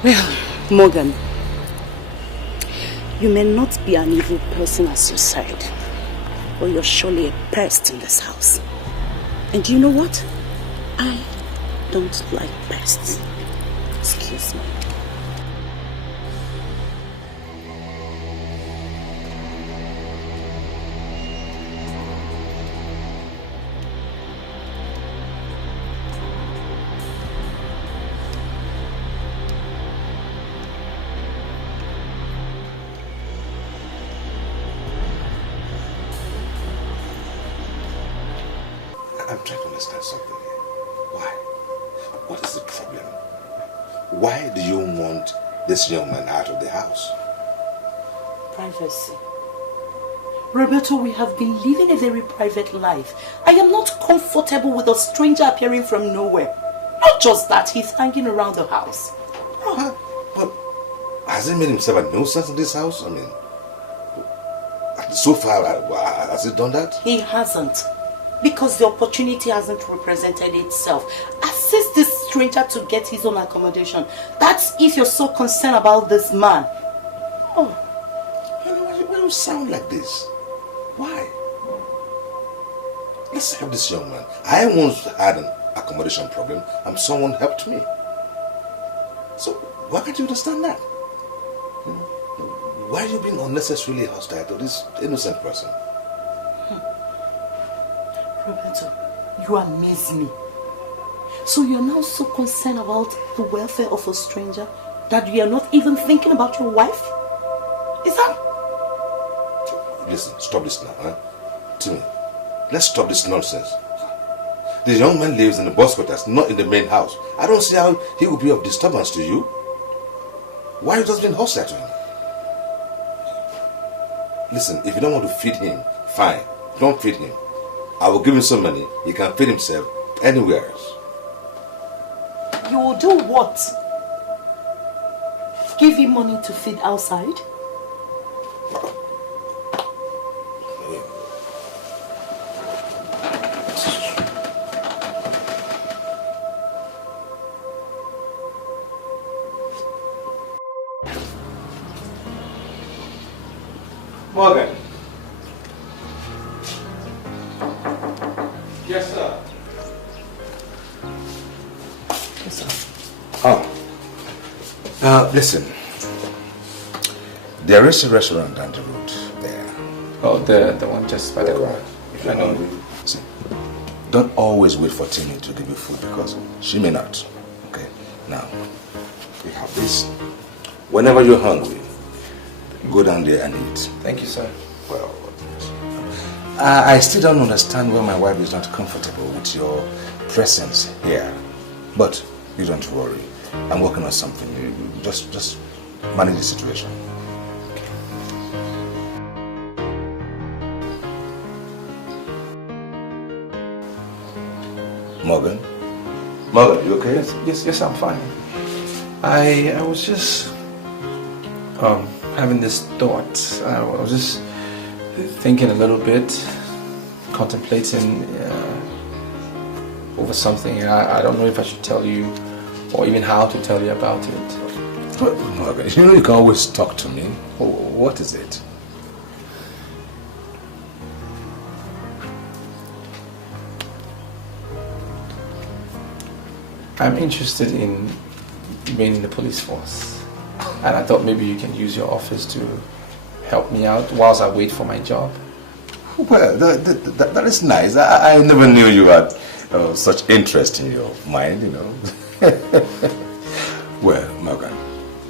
Well, Morgan, you may not be an evil person as you said, but you're surely a pest in this house. And you know what? I don't like pests. Excuse me. I'm trying to understand something here. Why? What is the problem? Why do you want this young man out of the house? Privacy. Roberto, we have been living a very private life. I am not comfortable with a stranger appearing from nowhere. Not just that, he's hanging around the house. But has he made himself a nuisance in this house? I mean, so far, has he done that? He hasn't. Because the opportunity hasn't represented itself. Assist this stranger to get his own accommodation. That's if you're so concerned about this man. Oh, why do you sound like this? Why? Let's help this young man. I once had an accommodation problem and someone helped me. So why can't you understand that? Why are you being unnecessarily hostile to this innocent person? Roberto, you amaze me. So you're now so concerned about the welfare of a stranger that you are not even thinking about your wife? Is that... Listen, stop this now, huh? Timmy, let's stop this nonsense. The young man lives in the boss quarters, not in the main house. I don't see how he would be of disturbance to you. Why are you just being hostile to him? Listen, if you don't want to feed him, fine. Don't feed him. I will give him some money. He can feed himself anywhere else. You will do what? Give him money to feed outside? Morgan. Yes, sir. Yes, sir. Oh. Listen. There is a restaurant down the road there. Oh, the one just by the car. If you're hungry, see, don't always wait for Timmy to give you food because she may not. Okay? Now, we have this. Whenever you're hungry, go down there and eat. Thank you, sir. Well, I still don't understand why my wife is not comfortable with your presence here. But you don't worry. I'm working on something. You just manage the situation. Morgan? Morgan, you okay? Yes, I'm fine. I was just having this thought. I was just thinking a little bit, contemplating over something. I don't know if I should tell you or even how to tell you about it. But Morgan, you know you can always talk to me. What is it? I'm interested in being in the police force, and I thought maybe you can use your office to help me out whilst I wait for my job. Well, that is nice. I never knew you had such interest in your mind, you know. Well, Morgan,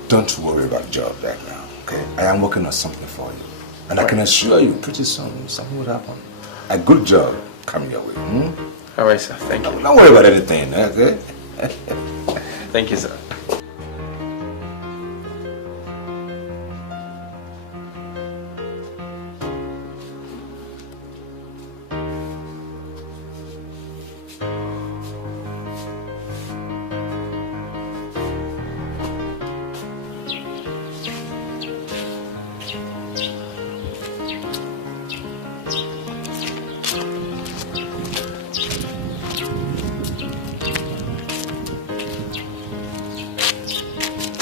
don't worry about job right now, okay? I am working on something for you. And I can assure you, pretty soon, something will happen. A good job coming your way. All right, sir. Thank you. Don't worry about anything, okay? Thank you, sir.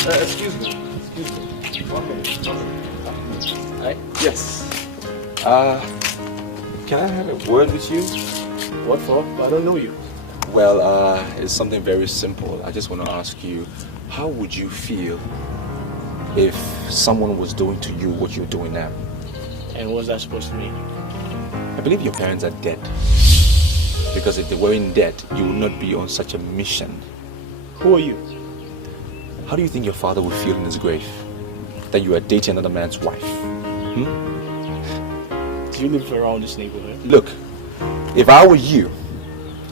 Excuse me. 1 minute. Hi. Yes. Can I have a word with you? What for? I don't know you. Well, it's something very simple. I just want to ask you, how would you feel if someone was doing to you what you're doing now? And what's that supposed to mean? I believe your parents are dead. Because if they weren't dead, you would not be on such a mission. Who are you? How do you think your father would feel in his grave? That you are dating another man's wife? Hmm? Do you live around this neighborhood? Look, if I were you,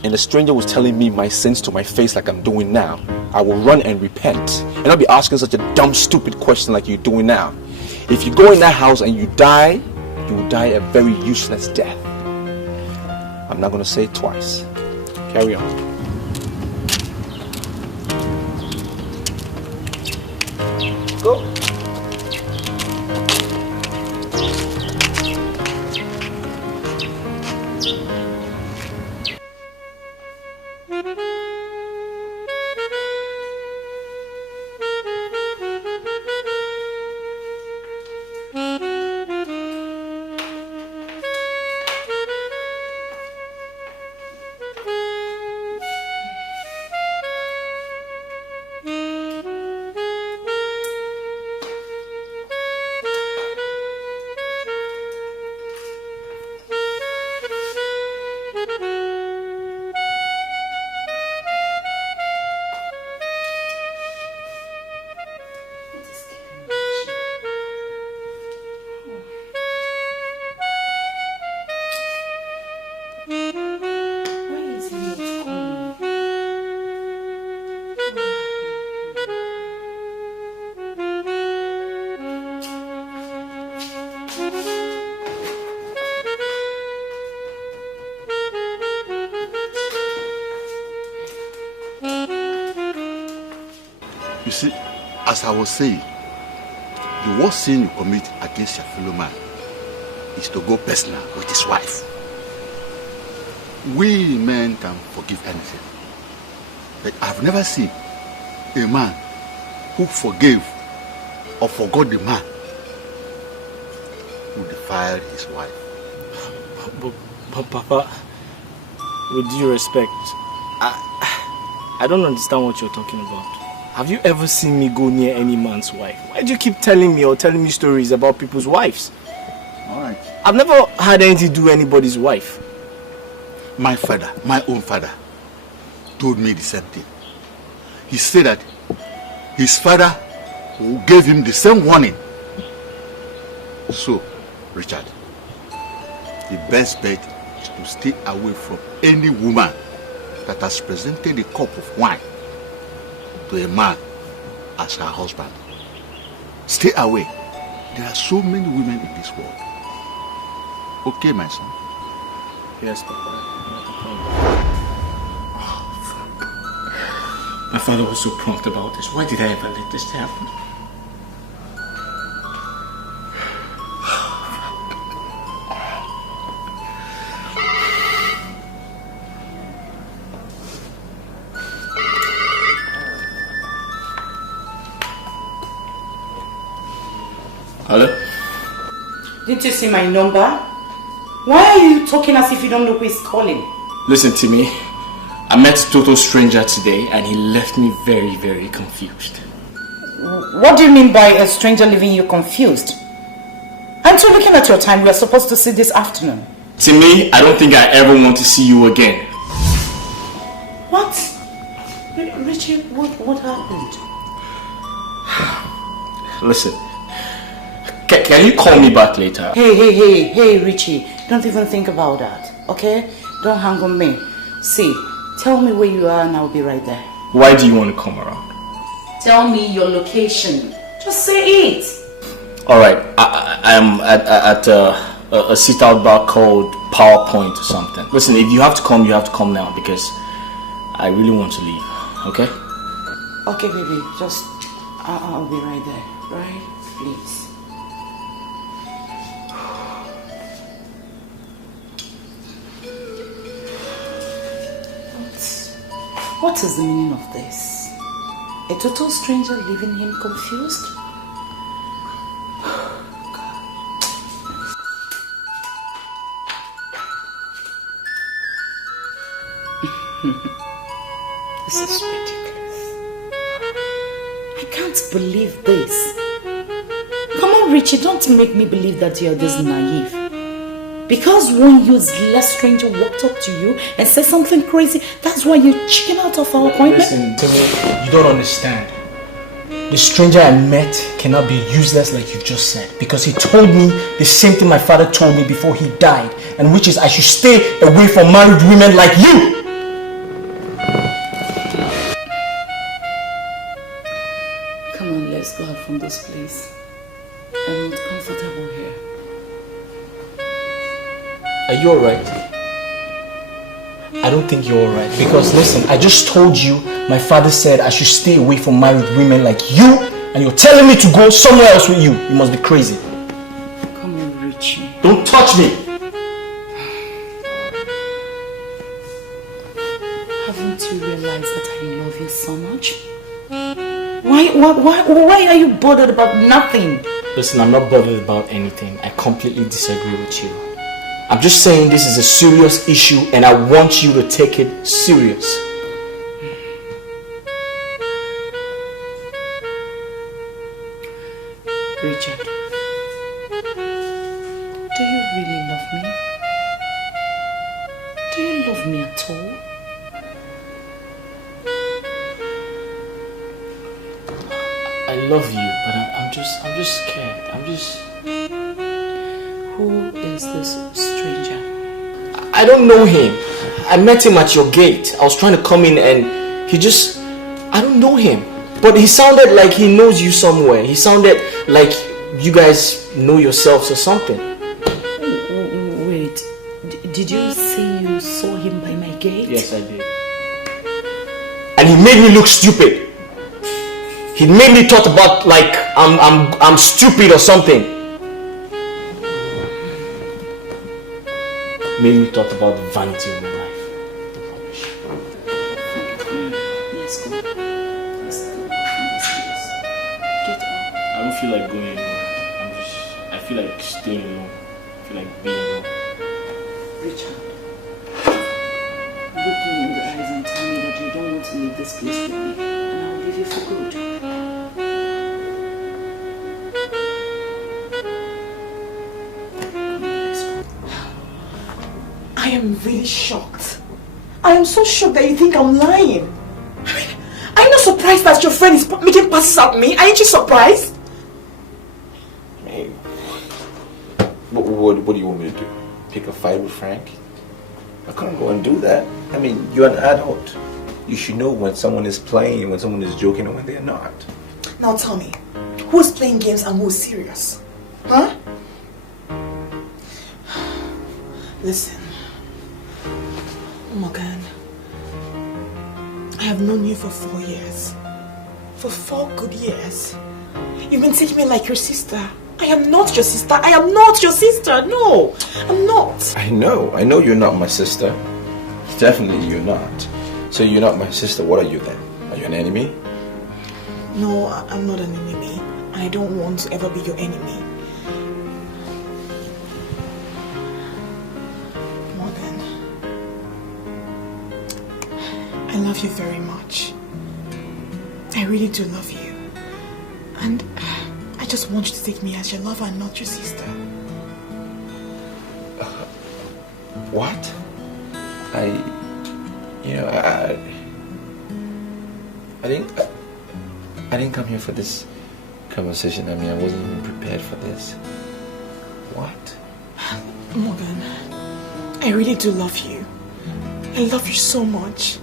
and a stranger was telling me my sins to my face like I'm doing now, I will run and repent. And not be asking such a dumb, stupid question like you're doing now. If you go in that house and you die, you will die a very useless death. I'm not going to say it twice. Carry on. Go. You see, as I was saying, the worst sin you commit against your fellow man is to go personal with his wife. We men can forgive anything, but I've never seen a man who forgave or forgot the man who defiled his wife. But Papa, with due respect, I don't understand what you're talking about. Have you ever seen me go near any man's wife? Why do you keep telling me stories about people's wives? Alright. I've never had anything to do with anybody's wife. My father, my own father, told me the same thing. He said that his father gave him the same warning. So, Richard, the best bet is to stay away from any woman that has presented a cup of wine to a man as her husband. Stay away. There are so many women in this world. Okay, my son? Yes, Papa. My father was so prompt about this. Why did I ever let this happen? Hello? Didn't you see my number? Why are you talking as if you don't know who is calling? Listen to me. I met a total stranger today and he left me very, very confused. What do you mean by a stranger leaving you confused? I'm still looking at your time. We are supposed to see this afternoon. To me, I don't think I ever want to see you again. What? Richie, what happened? Listen. Can you call me back later? Hey, Richie. Don't even think about that, okay? Don't hang on me. See, tell me where you are and I'll be right there. Why do you want to come around? Tell me your location. Just say it. Alright, I'm at a sit-out bar called PowerPoint or something. Listen, if you have to come now because I really want to leave, okay? Okay, baby, just, I'll be right there, right? Please. What is the meaning of this? A total stranger leaving him confused? This is ridiculous. I can't believe this. Come on, Richie, don't make me believe that you're this naive. Because one useless stranger walked up to you and said something crazy, that's why you chicken out of our appointment? Listen, Timmy, you don't understand. The stranger I met cannot be useless like you just said, because he told me the same thing my father told me before he died, and which is I should stay away from married women like you. Come on, let's go out from this place. I'm not comfortable here. Are you alright? I don't think you're alright, because listen, I just told you my father said I should stay away from married women like you, and you're telling me to go somewhere else with you. You must be crazy. Come on, Richie. Don't touch me! Haven't you realized that I love you so much? Why are you bothered about nothing? Listen, I'm not bothered about anything. I completely disagree with you. I'm just saying this is a serious issue and I want you to take it serious. Richard, do you really love me? Do you love me at all? I love you, but I'm just scared. Who is this stranger? I don't know him. I met him at your gate. I was trying to come in and I don't know him. But he sounded like he knows you somewhere. He sounded like you guys know yourselves or something. Wait, did you say you saw him by my gate? Yes, I did. And he made me look stupid. He made me thought about like I'm stupid or something. Made me thought about the vanity of my life. Let's go. Get up. I don't feel like going anywhere. I feel like staying alone. I feel like being alone. Richard, look me in the eyes and tell me that you don't want to leave this place with me, and I'll leave you for good. I am really shocked. I am so shocked that you think I'm lying. I mean, are you not surprised that your friend is making passes at me? Aren't you surprised? Hey, what do you want me to do? Pick a fight with Frank? I can't go and do that. I mean, you're an adult. You should know when someone is playing, when someone is joking, and when they're not. Now tell me, who's playing games and who's serious? Huh? Listen, Morgan, I have known you for 4 years. For 4 good years. You've been taking me like your sister. I am not your sister. I am not your sister. No, I'm not. I know you're not my sister. Definitely you're not. So you're not my sister, what are you then? Are you an enemy? No, I'm not an enemy. And I don't want to ever be your enemy. I love you very much. I really do love you. And I just want you to take me as your lover and not your sister. What? I didn't come here for this conversation. I mean, I wasn't even prepared for this. What? Morgan, I really do love you. I love you so much.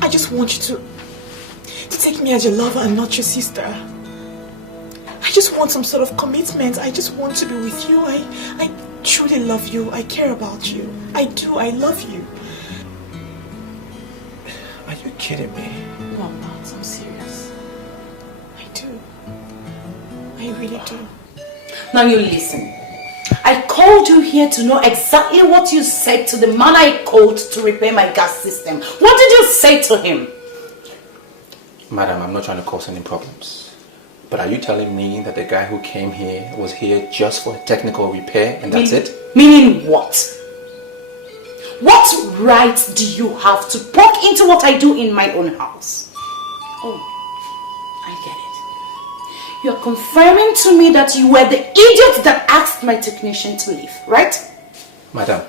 I just want you to take me as your lover and not your sister. I just want some sort of commitment. I just want to be with you. I truly love you. I care about you. I do. I love you. Are you kidding me? No, I'm not. I'm serious. I do. I really do. Now you listen. I called you here to know exactly what you said to the man I called to repair my gas system. What did you say to him? Madam, I'm not trying to cause any problems. But are you telling me that the guy who came here was here just for a technical repair and that's it? Meaning what? What right do you have to poke into what I do in my own house? Oh, I get it. You're confirming to me that you were the idiot that asked my technician to leave, right? Madam,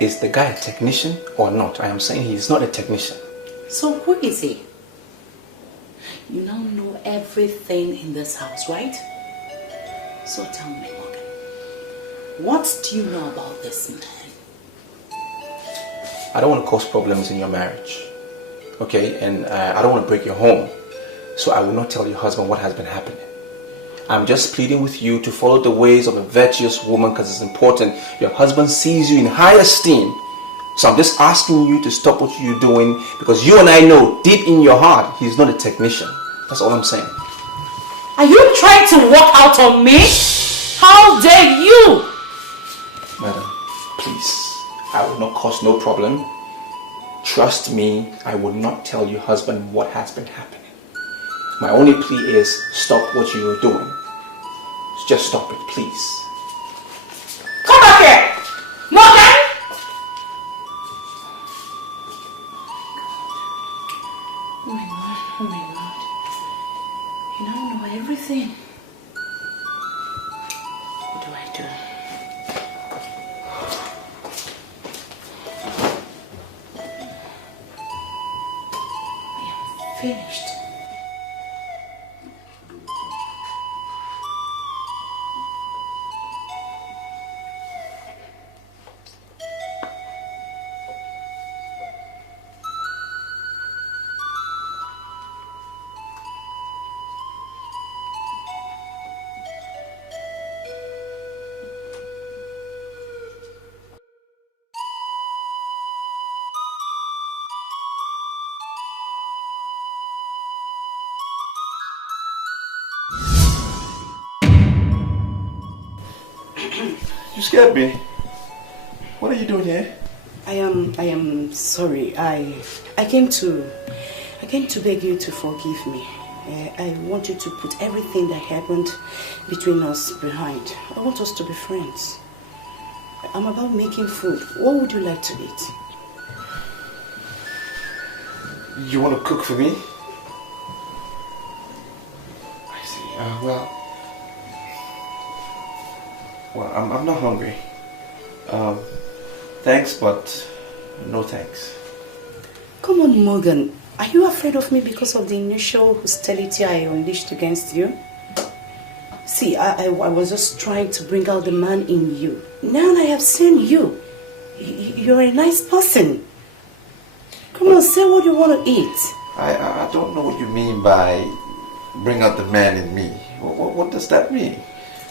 is the guy a technician or not? I am saying he is not a technician. So who is he? You now know everything in this house, right? So tell me, Morgan, what do you know about this man? I don't want to cause problems in your marriage, okay? And I don't want to break your home, so I will not tell your husband what has been happening. I'm just pleading with you to follow the ways of a virtuous woman because it's important. Your husband sees you in high esteem, so I'm just asking you to stop what you're doing because you and I know deep in your heart he's not a technician. That's all I'm saying. Are you trying to walk out on me? How dare you? Madam, please. I will not cause no problem. Trust me, I will not tell your husband what has been happening. My only plea is stop what you are doing. Just stop it, please. Come back here! Morgan! Oh my God, oh my God. You now know everything. What do I do? Finished. You scared me. What are you doing here? I am sorry. I came to beg you to forgive me. I want you to put everything that happened between us behind. I want us to be friends. I'm about making food. What would you like to eat? You want to cook for me? I see. Well, I'm not hungry. Thanks, but no thanks. Come on, Morgan. Are you afraid of me because of the initial hostility I unleashed against you? See, I was just trying to bring out the man in you. Now I have seen you. You're a nice person. Come on, say what you want to eat. I don't know what you mean by bring out the man in me. What does that mean?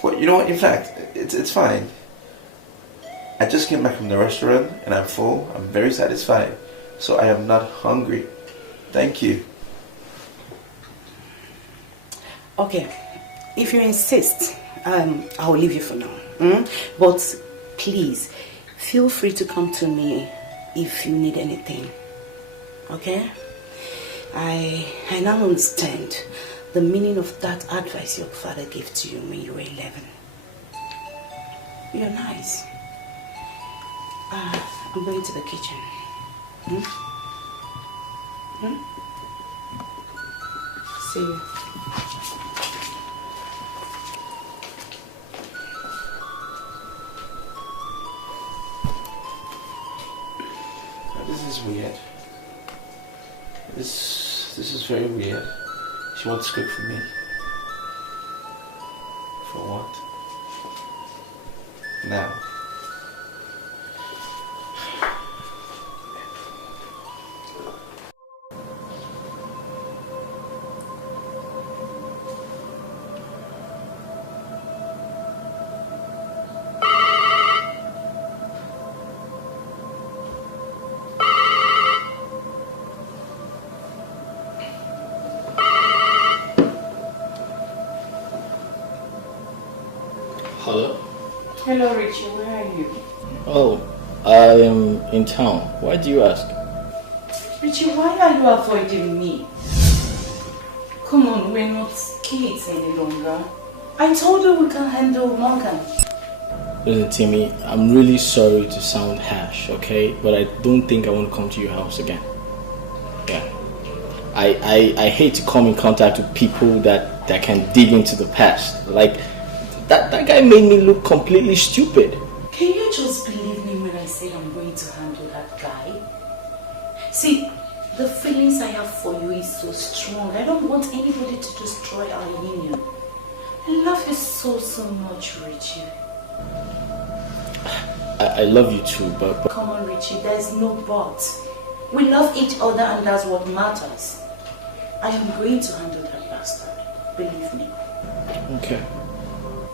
Well, you know what? In fact, it's fine. I just came back from the restaurant and I'm full. I'm very satisfied. So I am not hungry. Thank you. Okay, if you insist, I'll leave you for now. But please, feel free to come to me if you need anything. Okay? I now understand the meaning of that advice your father gave to you when you were 11. You're nice. I'm going to the kitchen. See you. This is weird. This is very weird. She wants to cook for me. For what? Now. Hello? Hello, Richie. Where are you? Oh, I am in town. Why do you ask? Richie, why are you avoiding me? Come on, we're not kids any longer. I told you we can handle Morgan. Listen, Timmy, I'm really sorry to sound harsh, okay? But I don't think I want to come to your house again. Yeah. I hate to come in contact with people that can dig into the past. Like, that guy made me look completely stupid. Can you just believe me when I say I'm going to handle that guy? See, the feelings I have for you is so strong. I don't want anybody to destroy our union. I love you so much, Richie. I love you too, but... Come on, Richie, there's no but. We love each other and that's what matters. I am going to handle that bastard. Believe me. Okay.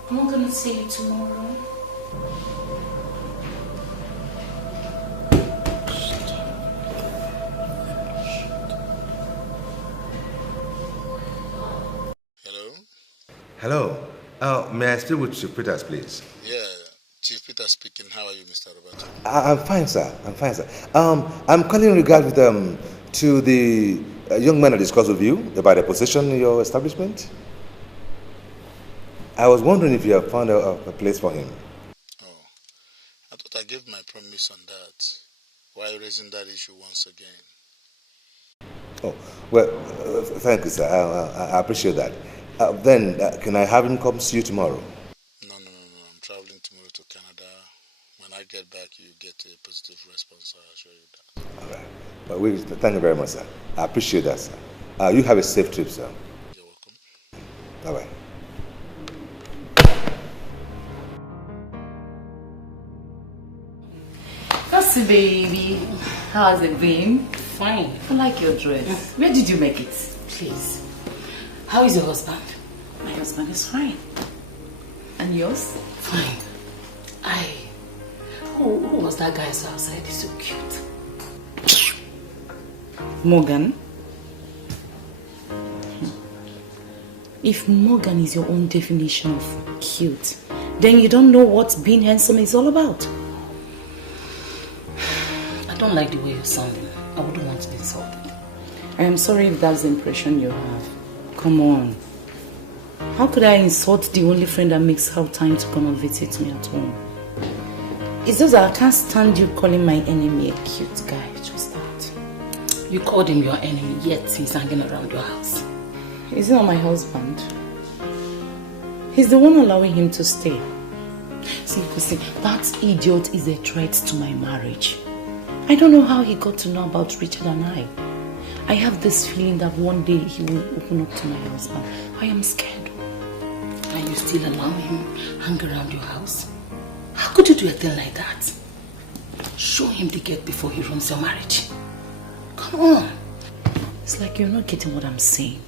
I'm not going to see you tomorrow. Hello. May I speak with Chief Peters, please? Yeah, Chief Peter speaking. How are you, Mr. Roberto? I'm fine, sir. I'm fine, sir. I'm calling in regard to the young man I discussed with you about the position in your establishment. I was wondering if you have found a place for him. Oh, I thought I gave my promise on that. Why are you raising that issue once again? Oh, well, thank you, sir. I appreciate that. Then, can I have him come see you tomorrow? No. I'm traveling tomorrow to Canada. When I get back, you get a positive response. I'll assure you that. All right. Well, thank you very much, sir. I appreciate that, sir. You have a safe trip, sir. You're welcome. All right. That's baby. How's it been? Fine. I like your dress. Where did you make it? Please. How is your husband? My husband is fine. And yours? Fine. Who was that guy outside? He's so cute. Morgan? If Morgan is your own definition of cute, then you don't know what being handsome is all about. I don't like the way you're sounding. I wouldn't want to be insulted. I am sorry if that's the impression you have. Come on. How could I insult the only friend that makes out time to come and visit me at home? It's just that I can't stand you calling my enemy a cute guy. Just that. You called him your enemy, yet he's hanging around your house. He's not my husband. He's the one allowing him to stay. See, that idiot is a threat to my marriage. I don't know how he got to know about Richard and I. I have this feeling that one day he will open up to my husband. I am scared. Are you still allowing him hang around your house? How could you do a thing like that? Show him the gate before he ruins your marriage. Come on. It's like you're not getting what I'm saying.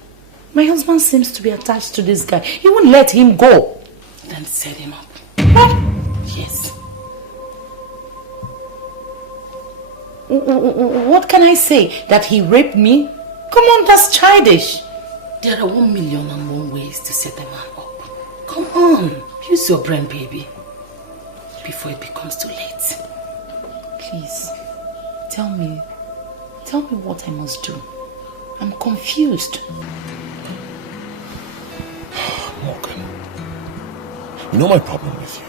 My husband seems to be attached to this guy. He won't let him go. Then set him up. What? Yes. What can I say? That he raped me? Come on, that's childish. There are 1,000,001 ways to set a man up. Come on, use your brain, baby. Before it becomes too late. Please, tell me what I must do. I'm confused. Morgan, you know my problem with you.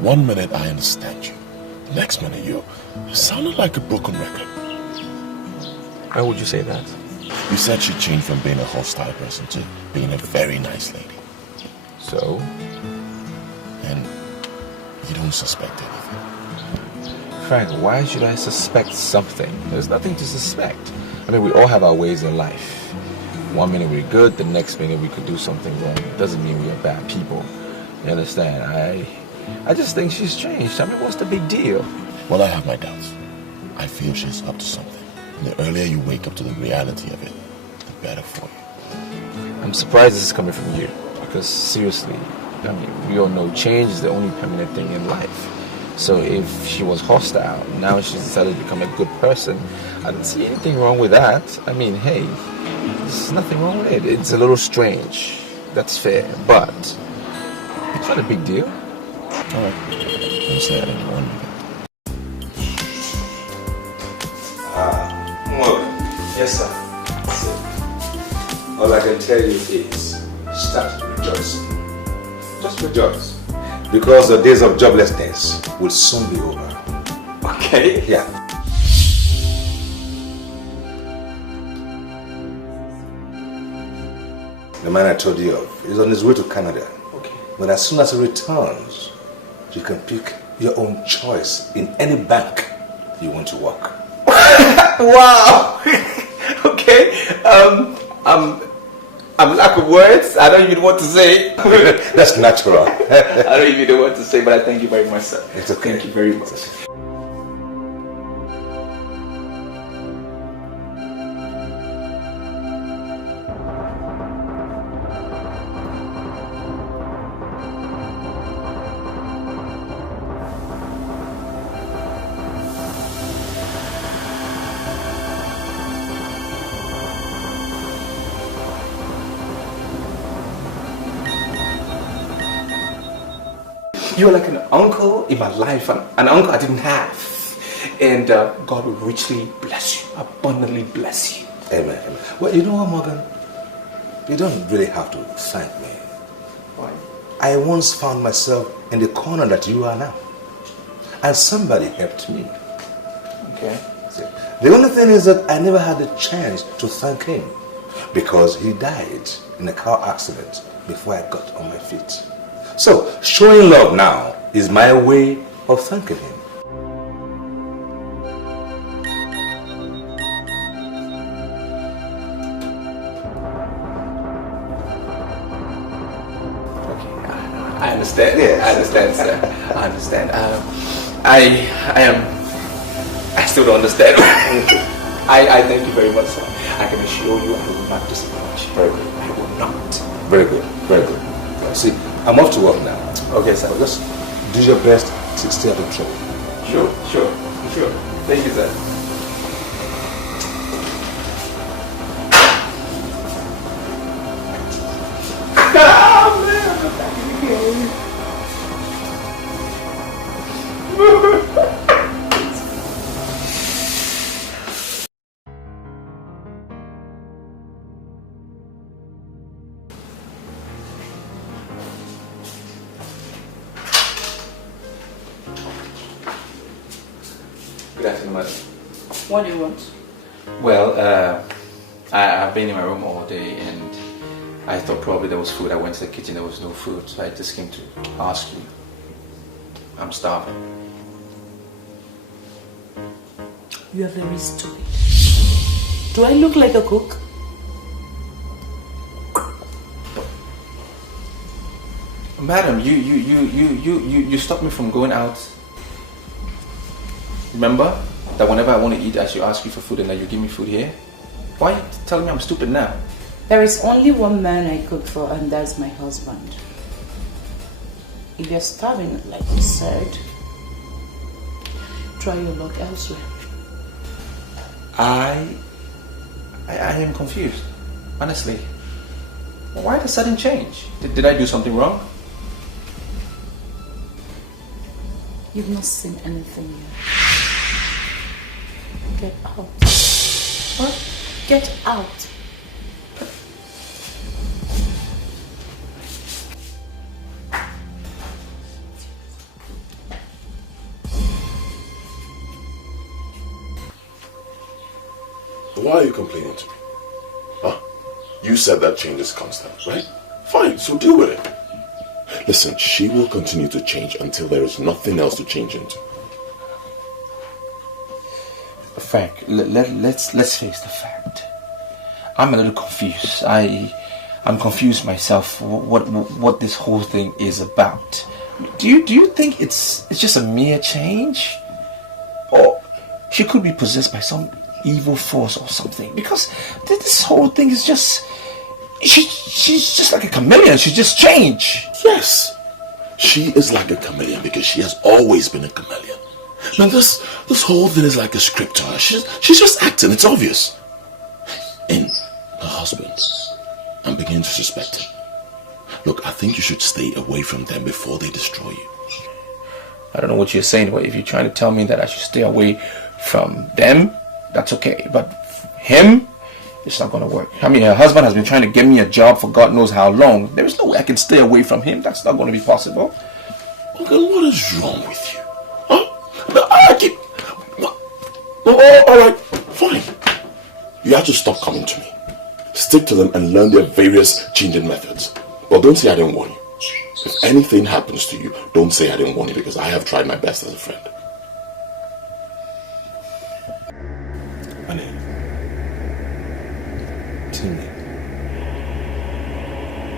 One minute I understand you. The next minute you sounded like a broken record. Why would you say that? You said she changed from being a hostile person to being a very nice lady. So? And you don't suspect anything. Frank, why should I suspect something? There's nothing to suspect. I mean, we all have our ways in life. One minute we're good, the next minute we could do something wrong. It doesn't mean we are bad people. You understand? I just think she's changed. I mean, what's the big deal? Well, I have my doubts. I feel she's up to something. And the earlier you wake up to the reality of it, the better for you. I'm surprised this is coming from you. Because seriously, I mean, we all know change is the only permanent thing in life. So if she was hostile, now she's decided to become a good person, I don't see anything wrong with that. I mean, hey, there's nothing wrong with it. It's a little strange. That's fair. But it's not a big deal. All right. Don't say that anymore. Yes, sir. All I can tell you is start rejoicing. Just rejoice. Because the days of joblessness will soon be over. Okay. Yeah. The man I told you of is on his way to Canada. Okay. But as soon as he returns, you can pick your own choice in any bank you want to work. Wow. Okay. I'm lack of words. I don't even know what to say. That's natural. I don't even know what to say, but I thank you very much, sir. It's okay. Thank you very much. You are like an uncle in my life, an uncle I didn't have. And God will richly bless you, abundantly bless you. Amen. Amen. Well, you know what, Morgan? You don't really have to thank me. Why? I once found myself in the corner that you are now. And somebody helped me. Okay. See, the only thing is that I never had the chance to thank him because he died in a car accident before I got on my feet. So, showing love now is my way of thanking him. I understand. Yes. I understand, sir. I understand. I still don't understand. I thank you very much, sir. I can assure you I will not disappoint you. Very good. I will not. Very good. Very good. See, I'm off to work now. Okay, sir. Just do your best to stay out of trouble. Sure. Thank you, sir. Good afternoon, madam. What do you want? Well, I've been in my room all day and I thought probably there was food. I went to the kitchen, there was no food, so I just came to ask you. I'm starving. You are very stupid. Do I look like a cook? Madam, you stopped me from going out. Remember that whenever I want to eat, I should ask you for food and that you give me food here? Why are you telling me I'm stupid now? There is only one man I cook for, and that's my husband. If you're starving, like you said, try your luck elsewhere. I am confused, honestly. Why the sudden change? Did I do something wrong? You've not seen anything yet. Get out. What? Get out. Why are you complaining to me? Huh? You said that change is constant, right? Fine, so deal with it. Listen, she will continue to change until there is nothing else to change into. Frank, let's face the fact. I'm a little confused. I'm confused myself. What this whole thing is about? Do you think it's just a mere change, or she could be possessed by some evil force or something? Because this whole thing is just she's just like a chameleon. She just changed. Yes, she is like a chameleon because she has always been a chameleon. Now this whole thing is like a script to her. She's just acting. It's obvious. And her husband, I'm beginning to suspect him. Look, I think you should stay away from them before they destroy you. I don't know what you're saying, but if you're trying to tell me that I should stay away from them, that's okay. But him, it's not going to work. I mean, her husband has been trying to get me a job for God knows how long. There is no way I can stay away from him. That's not going to be possible. Uncle, what is wrong with you? Huh? Alright, fine. You have to stop coming to me. Stick to them and learn their various changing methods. But don't say I didn't warn you. If anything happens to you, don't say I didn't warn you, because I have tried my best as a friend. Honey. Timmy.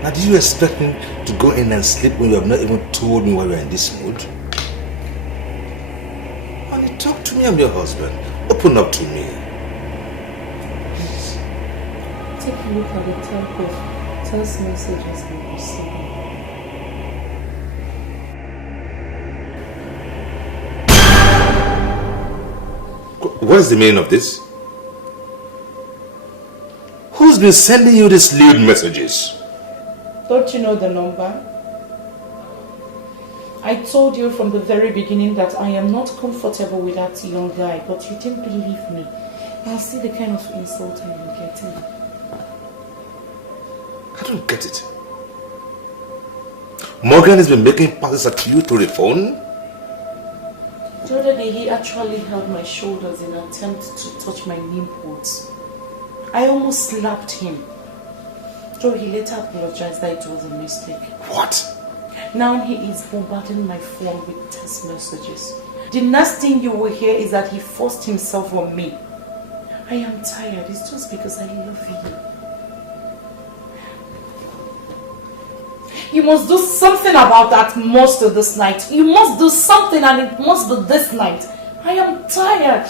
Now, did you expect me to go in and sleep when you have not even told me why we're in this mood? Honey, talk to me. I'm your husband. Open up to me. Please. Take a look at the type of text messages we received. What's the meaning of this? Who's been sending you these lewd messages? Don't you know the number? I told you from the very beginning that I am not comfortable with that young guy, but you didn't believe me. Now see the kind of insult I am getting. I don't get it. Morgan has been making passes at you through the phone? The other day he actually held my shoulders in an attempt to touch my nipples. I almost slapped him. Though he later apologized that it was a mistake. What? Now he is bombarding my phone with text messages. The next thing you will hear is that he forced himself on me. I am tired. It's just because I love you. You must do something about that monster this night. You must do something, and it must be this night. I am tired.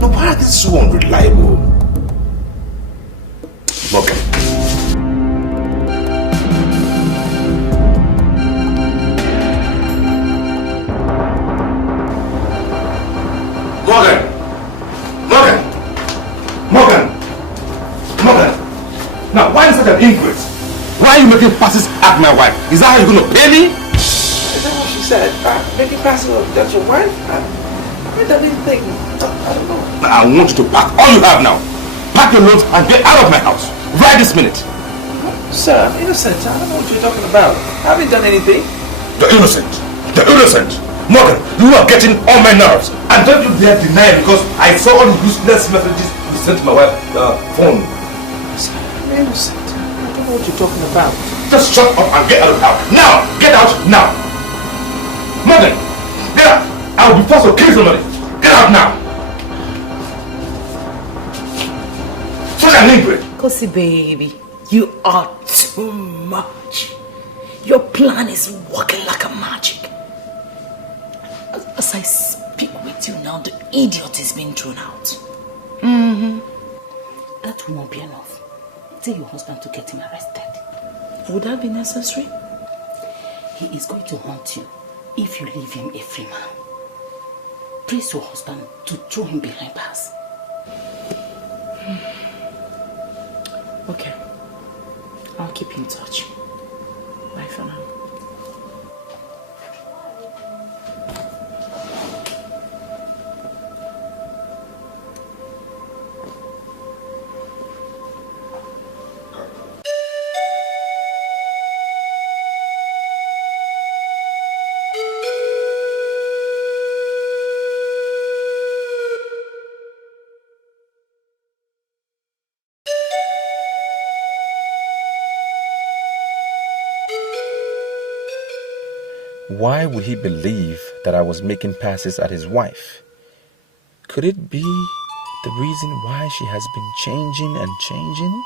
No, why are they so unreliable? Morgan. Morgan! Morgan! Morgan! Morgan! Now, why is such an ingrate? Why are you making passes at my wife? Is that how you're going to pay me? Is that what she said? Making passes at your wife? I didn't think. I don't know. I want you to pack all you have now. Pack your loads and get out of my house. Right this minute. Sir, I'm innocent. I don't know what you're talking about. I haven't done anything. The innocent. The innocent. Morgan, you are getting on my nerves. And don't you dare deny it, because I saw all the useless messages you sent to my wife's phone. Sir, I'm innocent. I don't know what you're talking about. Just shut up and get out of the house. Now! Get out now! Morgan! Get out! I will be forced to kill somebody. Get out now! Such an ingrate! Kosi baby, you are too much. Your plan is working like a magic. As I speak with you now, the idiot is being thrown out. That will not be enough. Tell your husband to get him arrested. Would that be necessary? He is going to haunt you if you leave him a free man. Praise your husband to throw him behind bars. Okay. I'll keep in touch. Bye for now. Why would he believe that I was making passes at his wife? Could it be the reason why she has been changing and changing?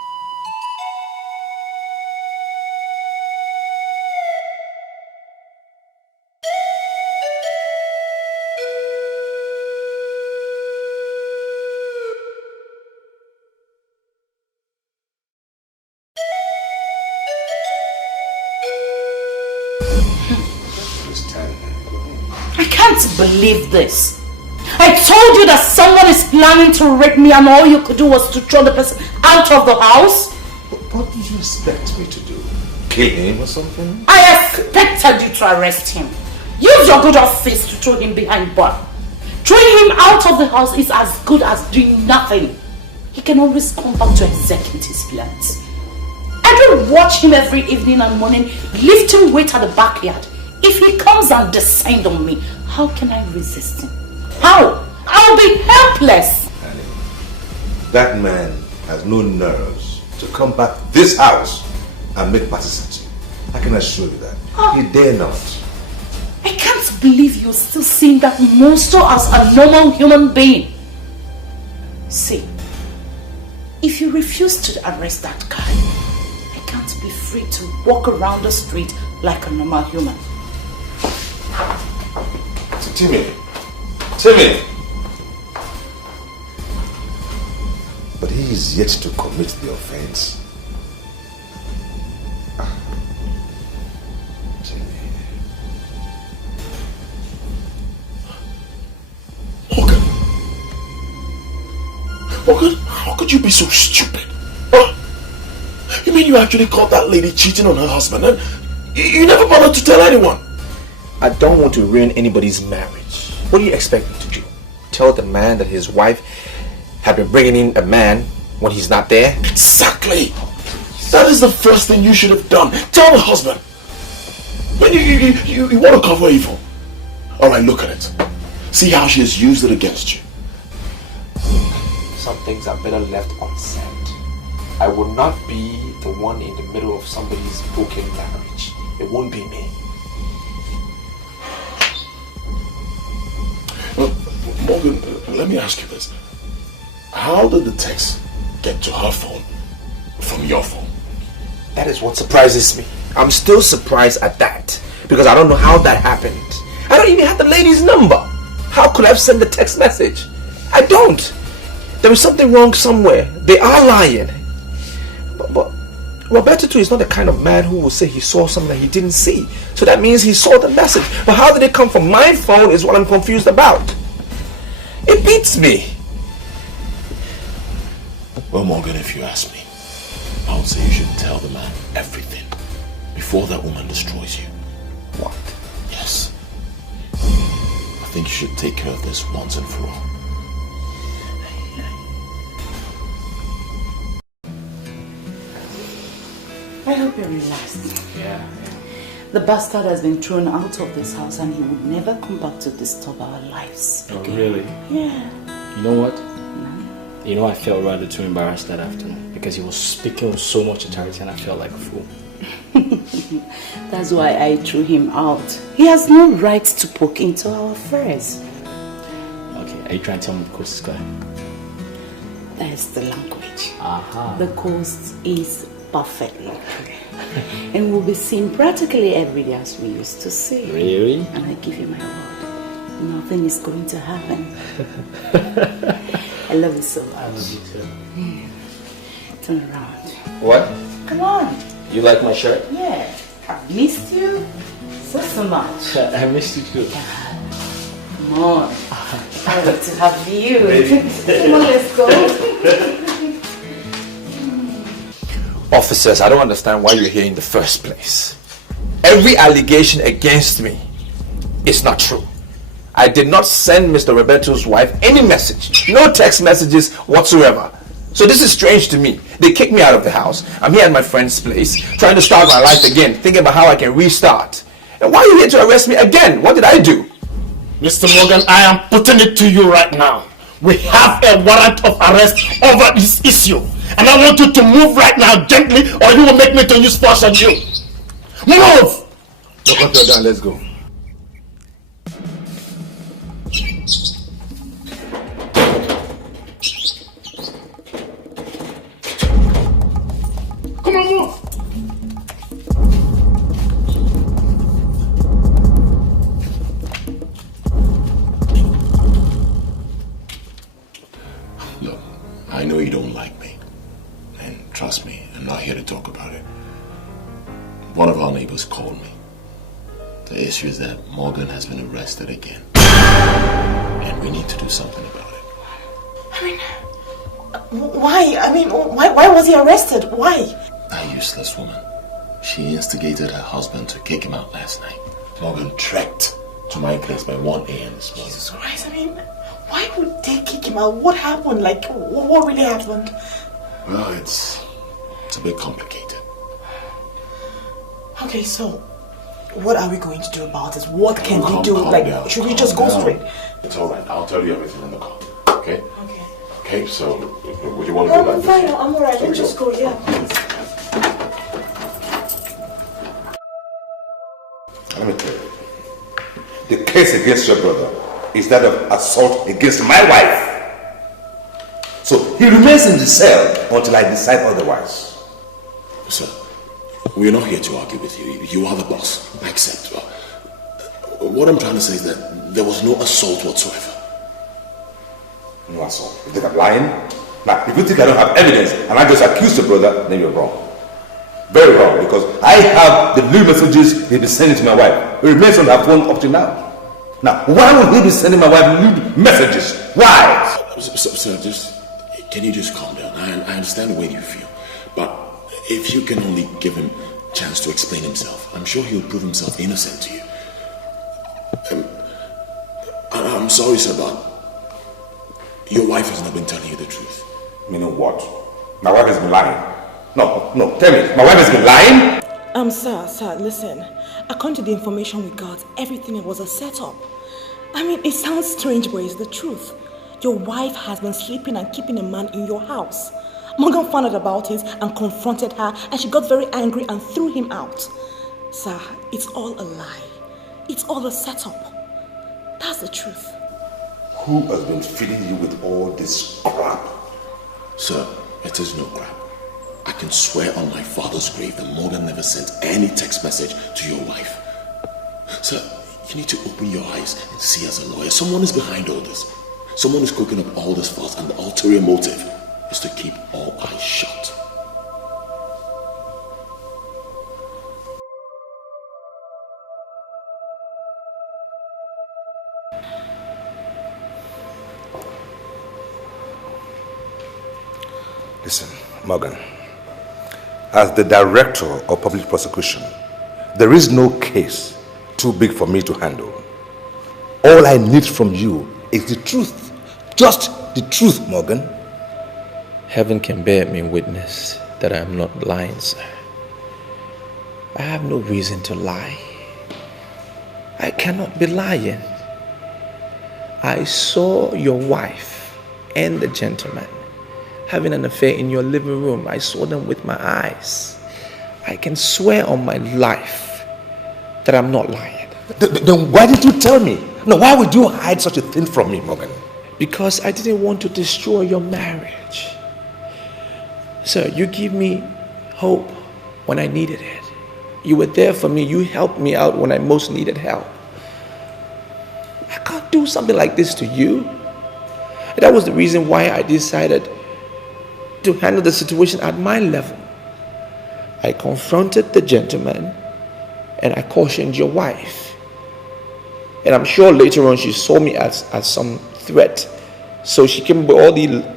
I can't believe this. I told you that someone is planning to rape me, and all you could do was to throw the person out of the house. What did you expect me to do? kill him or something? I expected you to arrest him. Use your good old face to throw him behind bar. Throwing him out of the house is as good as doing nothing. He can always come back to execute his plans. I don't watch him every evening and morning, lift him weight at the backyard. If he comes and descends on me, how can I resist him? How? I'll be helpless. Annie, that man has no nerves to come back to this house and make passes at you. I can assure you that. He dare not. I can't believe you're still seeing that monster as a normal human being. See, if you refuse to arrest that guy, I can't be free to walk around the street like a normal human. Timmy! But he is yet to commit the offense. Morgan, how could you be so stupid? Huh? You mean you actually caught that lady cheating on her husband and you never bothered to tell anyone? I don't want to ruin anybody's marriage. What do you expect me to do? Tell the man that his wife had been bringing in a man when he's not there? Exactly! That is the first thing you should have done. Tell the husband. When you want to cover evil. Alright, look at it. See how she has used it against you. Some things are better left unsaid. I will not be the one in the middle of somebody's broken marriage. It won't be me. Morgan, let me ask you this. How did the text get to her phone from your phone? That is what surprises me. I'm still surprised at that because I don't know how that happened. I don't even have the lady's number. How could I have sent the text message? I don't. There is something wrong somewhere. They are lying. But Roberto too is not the kind of man who will say he saw something that he didn't see. So that means he saw the message. But how did it come from my phone is what I'm confused about. It beats me. Well, Morgan, if you ask me, I would say you should tell the man everything before that woman destroys you. What? Yes. I think you should take care of this once and for all. I hope you're relaxed. Yeah. The bastard has been thrown out of this house and he would never come back to disturb our lives. Oh, really? Yeah. You know what? No. You know, I felt rather too embarrassed that afternoon because he was speaking with so much authority and I felt like a fool. That's why I threw him out. He has no right to poke into our affairs. Okay, are you trying to tell me the coast is clear? That is the language. Aha. The coast is perfectly clear. And we'll be seen practically every day as we used to see. Really? And I give you my word, nothing is going to happen. I love you so much. I love you too. Yeah. Turn around. What? Come on. You like my shirt? Yeah. I've missed you so much. I missed you too. Come on. I love to have you. Come on, let's go. Officers, I don't understand why you're here in the first place. Every allegation against me is not true. I did not send Mr. Roberto's wife any message, no text messages whatsoever. So this is strange to me. They kicked me out of the house. I'm here at my friend's place, trying to start my life again, thinking about how I can restart. And why are you here to arrest me again? What did I do? Mr. Morgan, I am putting it to you right now. We have a warrant of arrest over this issue. And I want you to move right now, gently, or you will make me to use force on you. Move! Look up your down, let's go. Come on, move! Look, I know you don't like me. And trust me, I'm not here to talk about it. One of our neighbors called me. The issue is that Morgan has been arrested again. And we need to do something about it. I mean, why? I mean, why was he arrested? Why? That useless woman. She instigated her husband to kick him out last night. Morgan trekked to my place by 1 a.m. this morning. Jesus Christ, I mean, why would they kick him out? What happened? Like, what really happened? Well, it's a bit complicated. Okay, so what are we going to do about this? What can we do? Like, should we just go straight? It's all right. I'll tell you everything in the car. Okay? Okay. Okay, so would you want to go like I'm this? fine. I'm alright. Let's just go. Yeah, please. Let me tell you. The case against your brother is that of assault against my wife. So he remains in the cell until I decide otherwise. Sir, we're not here to argue with you. You are the boss. I accept. What I'm trying to say is that there was no assault whatsoever. No assault. You think I'm lying? Now, if you think I don't have evidence and I just accuse your brother, then you're wrong. Very wrong, because I have the new messages he's been sending to my wife. It remains on her phone up to now. Now, why would he be sending my wife new messages? Why? Sir, can you just calm down? I understand the way you feel. But if you can only give him a chance to explain himself, I'm sure he'll prove himself innocent to you. I'm sorry, sir, but your wife has not been telling you the truth. Meaning what? My wife has been lying. No, tell me. My wife has been lying? Sir, listen. According to the information we got, everything was a setup. I mean, it sounds strange, but it's the truth. Your wife has been sleeping and keeping a man in your house. Morgan found out about it and confronted her, and she got very angry and threw him out. Sir, it's all a lie. It's all a setup. That's the truth. Who has been feeding you with all this crap? Sir, it is no crap. I can swear on my father's grave that Morgan never sent any text message to your wife. Sir, you need to open your eyes and see as a lawyer. Someone is behind all this. Someone is cooking up all this fuss, and the ulterior motive is to keep all eyes shut. Listen, Morgan. As the director of public prosecution, there is no case too big for me to handle. All I need from you is the truth. Just the truth, Morgan. Heaven can bear me witness that I am not lying, sir. I have no reason to lie. I cannot be lying. I saw your wife and the gentleman having an affair in your living room. I saw them with my eyes. I can swear on my life that I'm not lying. Then why didn't you tell me? No, why would you hide such a thing from me, Morgan? Because I didn't want to destroy your marriage. Sir, you gave me hope when I needed it. You were there for me. You helped me out when I most needed help. I can't do something like this to you. That was the reason why I decided to handle the situation at my level. I confronted the gentleman and I cautioned your wife. And I'm sure later on she saw me as some threat. So she came with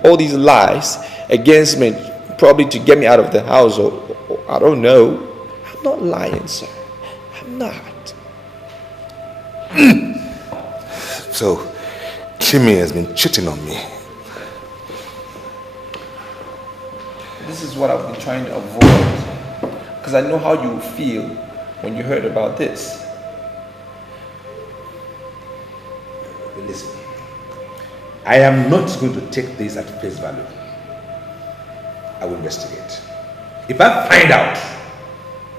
all these lies against me, probably to get me out of the house, or I don't know. I'm not lying, sir. I'm not. So, Timmy has been cheating on me. This is what I've been trying to avoid, because I know how you feel when you heard about this. Listen, I am not going to take this at face value. I will investigate. If I find out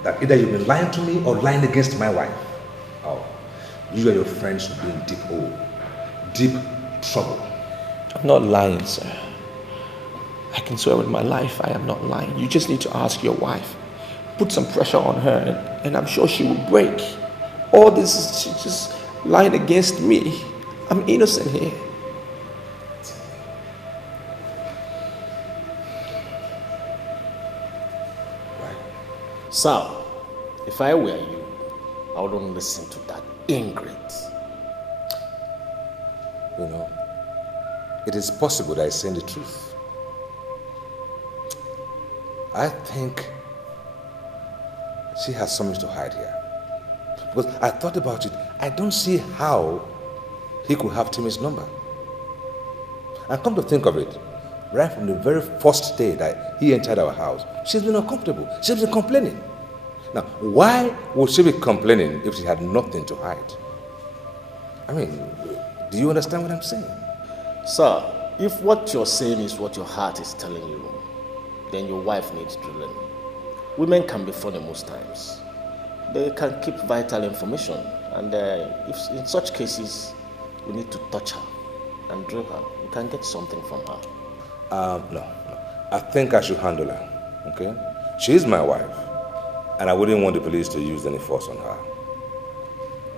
that either you've been lying to me or lying against my wife, oh, you and your friends will be in deep hole, deep trouble. I'm not lying, sir. I can swear with my life I am not lying. You just need to ask your wife. Put some pressure on her and I'm sure she will break. All this is she's just lying against me. I'm innocent here. Sir, if I were you, I wouldn't listen to that ingrate. You know, it is possible that I saying the truth. I think she has something to hide here. Because I thought about it, I don't see how he could have Timmy's number. And come to think of it, right from the very first day that he entered our house, she's been uncomfortable. She's been complaining. Now, why would she be complaining if she had nothing to hide? I mean, do you understand what I'm saying? Sir, if what you're saying is what your heart is telling you, then your wife needs to learn. Women can be funny most times. They can keep vital information, and if in such cases, we need to touch her and drill her. We can get something from her. No. I think I should handle her, okay? She is my wife, and I wouldn't want the police to use any force on her.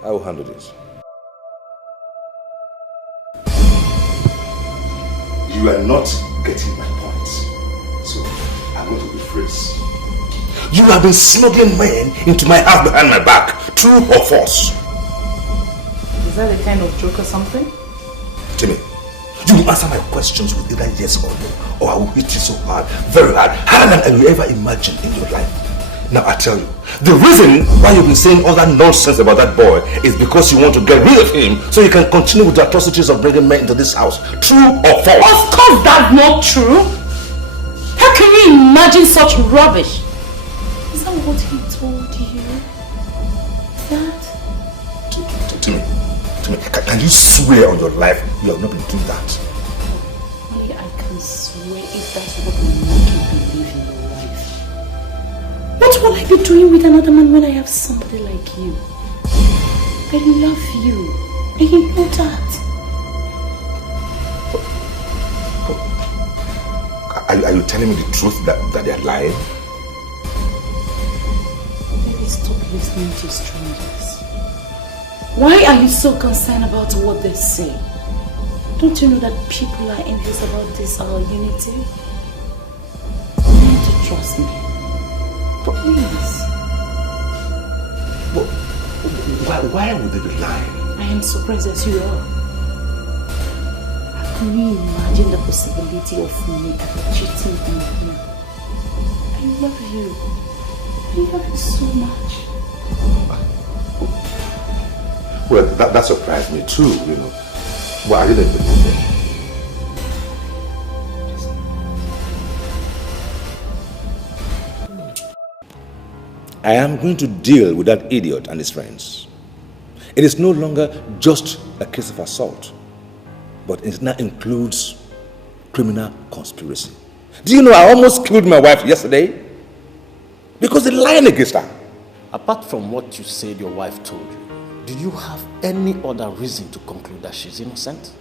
I will handle this. You are not getting my point, so I'm going to rephrase. You have been smuggling men into my house behind my back, true or false? Is that a kind of joke or something? Timmy, you will answer my questions with either yes or no, or I will hit you so hard, very hard, harder than you ever imagined in your life. Now I tell you, the reason why you've been saying all that nonsense about that boy is because you want to get rid of him so you can continue with the atrocities of bringing men into this house. True or false? Of course that's not true. How can you imagine such rubbish? Is that what he told you? That? Timmy, can you swear on your life you have not been doing that? Only I can swear if that's what will make you believe in your life. What will I be doing with another man when I have somebody like you? I love you, and you know that. Are you telling me the truth that they are lying? Maybe stop listening to strangers. Why are you so concerned about what they say? Don't you know that people are envious about this our unity? You need to trust me. Please. Why would they be lying? I am surprised as you are. How can you imagine the possibility of me ever cheating on you? I love you. I love you so much. Well, that surprised me too, you know. Well, I didn't believe it. I am going to deal with that idiot and his friends. It is no longer just a case of assault, but it now includes criminal conspiracy. Do you know I almost killed my wife yesterday? Because they're lying against her. Apart from what you said your wife told you, do you have any other reason to conclude that she's innocent?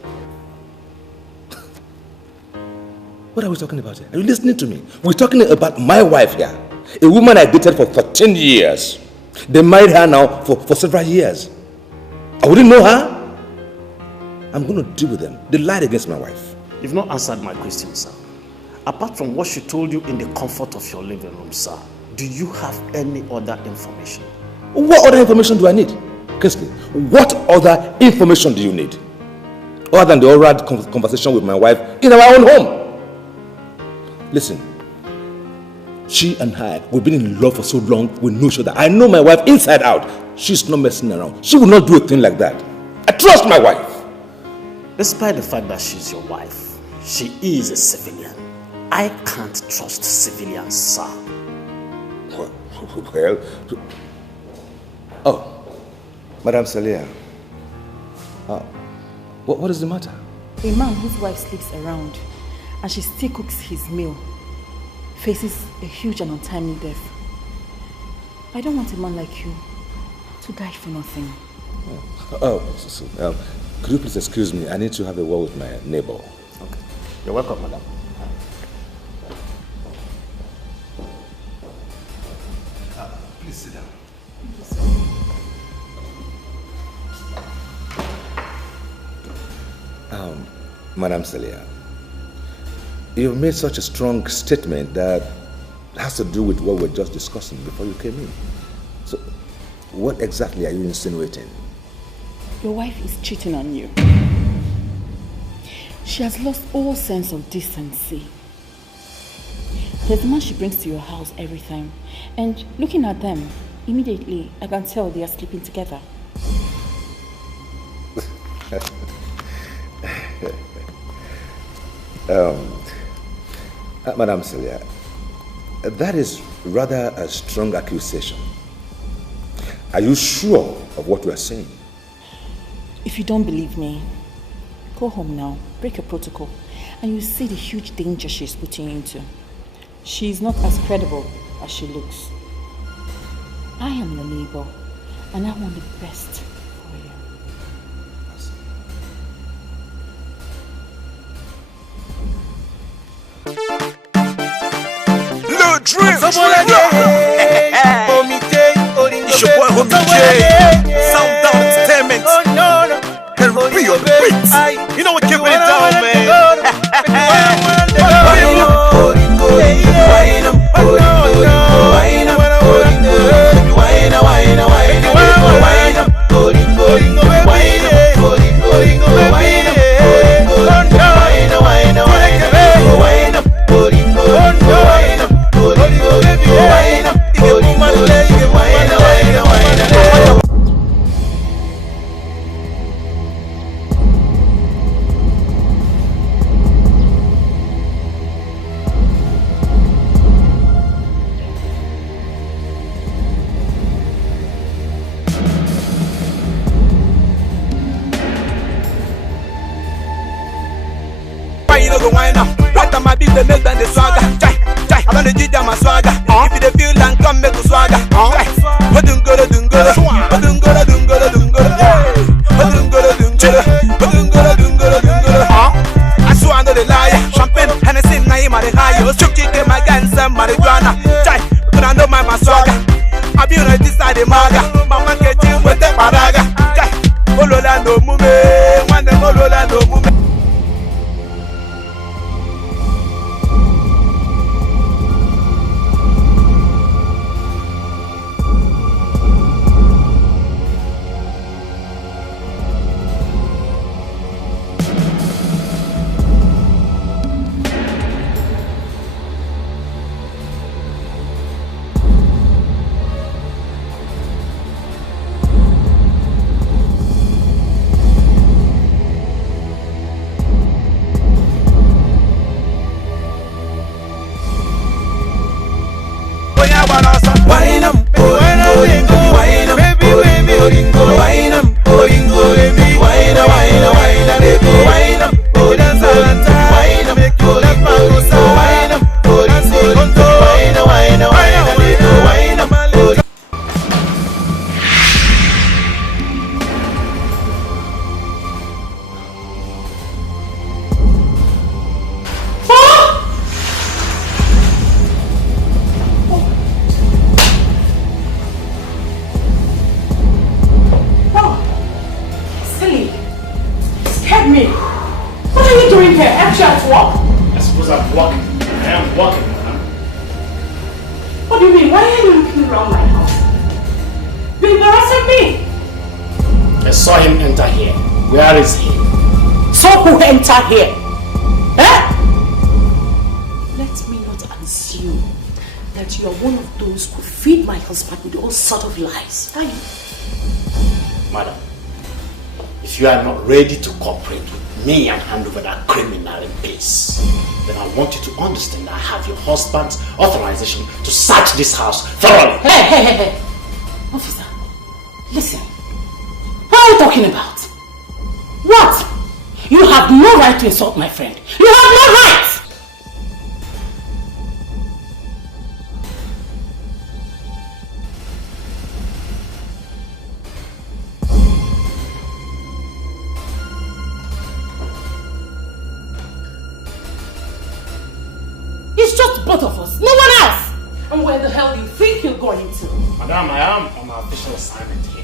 What are we talking about here? Are you listening to me? We're talking about my wife here. A woman I dated for 13 years. They married her now for several years. I wouldn't know her. I'm going to deal with them. They lied against my wife. You've not answered my question, sir. Apart from what she told you in the comfort of your living room, sir, do you have any other information? What other information do I need? Kingsley, what other information do you need? Other than the oral conversation with my wife in our own home. Listen, she and I, we've been in love for so long, we know each other. I know my wife inside out. She's not messing around. She will not do a thing like that. I trust my wife. Despite the fact that she's your wife, she is a civilian. I can't trust civilians, sir. Well, oh, Madam Celia. What is the matter? A man whose wife sleeps around and she still cooks his meal faces a huge and untimely death. I don't want a man like you to die for nothing. Could you please excuse me? I need to have a word with my neighbor. Okay. You're welcome, madam. Please sit down. Madam Celia, you've made such a strong statement that has to do with what we were just discussing before you came in. So, what exactly are you insinuating? Your wife is cheating on you. She has lost all sense of decency. There's a man she brings to your house every time, and looking at them, Immediately, I can tell they are sleeping together. Madam Celia, that is rather a strong accusation. Are you sure of what you are saying? If you don't believe me, go home now, break your protocol, and you'll see the huge danger she's putting you into. She's not as credible as she looks. I am your neighbor, and I want the best for you. Le Dream! It's your boy Homie J. Sound Down Entertainment. Can be on the beats. You know what, keeping it down, man. If you are not ready to cooperate with me and hand over that criminal in peace, then I want you to understand that I have your husband's authorization to search this house thoroughly. Hey! Officer, listen. What are you talking about? What? You have no right to insult my friend. You have no right! It's just both of us, no one else! And where the hell do you think you're going to? Madam, I am on my official assignment here.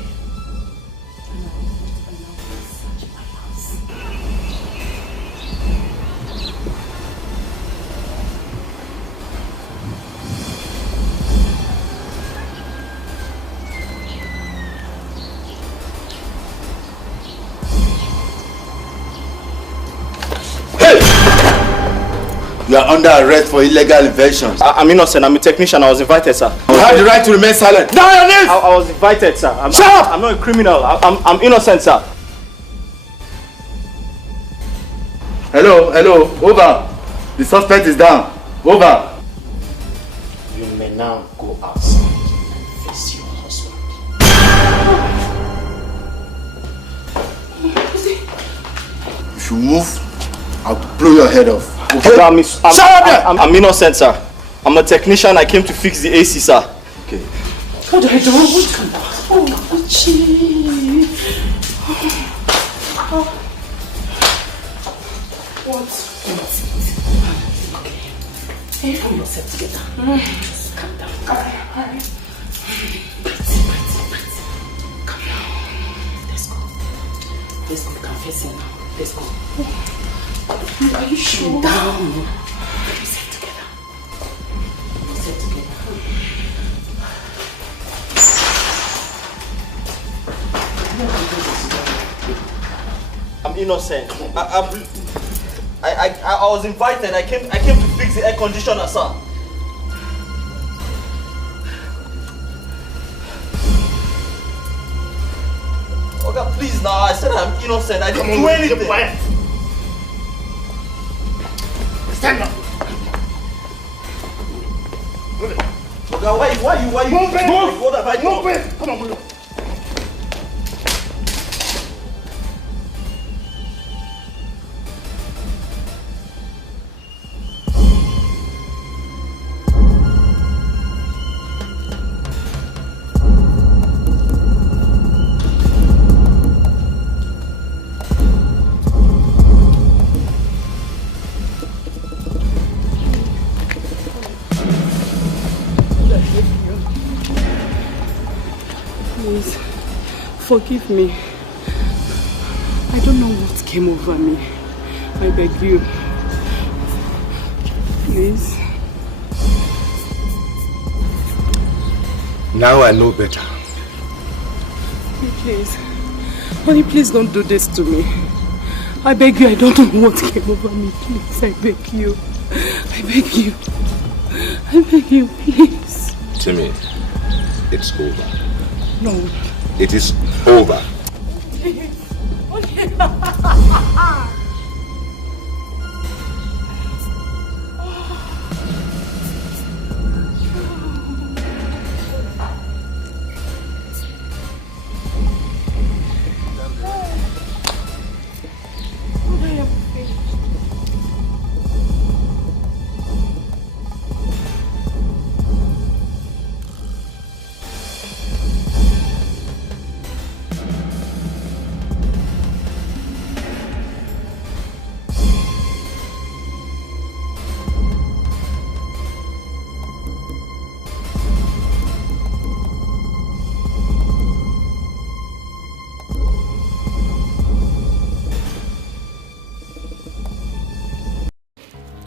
You are under arrest for illegal inventions. I'm innocent. I'm a technician. I was invited, sir. You have the right to remain silent. Down your knees! I was invited, sir. Shut up! I'm not a criminal. I'm innocent, sir. Hello, over. The suspect is down. Over. You may now go outside and face your husband. If you move, I'll blow your head off. Okay? Shut up there! I'm innocent, sir. I'm a technician. I came to fix the AC, sir. Okay. What do I do? Oh, gee. What? Okay. Hey, pull yourself together. Just calm down. Alright. Breathe. Come on. Let's go. Let's go. Confess it now. Let's go. Are you sure? Down. Put yourself together. Put yourself together. I'm innocent. I was invited. I came to fix the air conditioner, sir. Okay, please now. I said I'm innocent. I didn't do anything. Keep quiet. Stand up. Move it. Okay, why you? Move it. What have I done? Move it. Come on, move it. Please, forgive me. I don't know what came over me. I beg you. Please. Now I know better. Please. Honey, please don't do this to me. I beg you, I don't know what came over me. Please, I beg you. I beg you. I beg you, please. Timmy, it's over. No. It is over.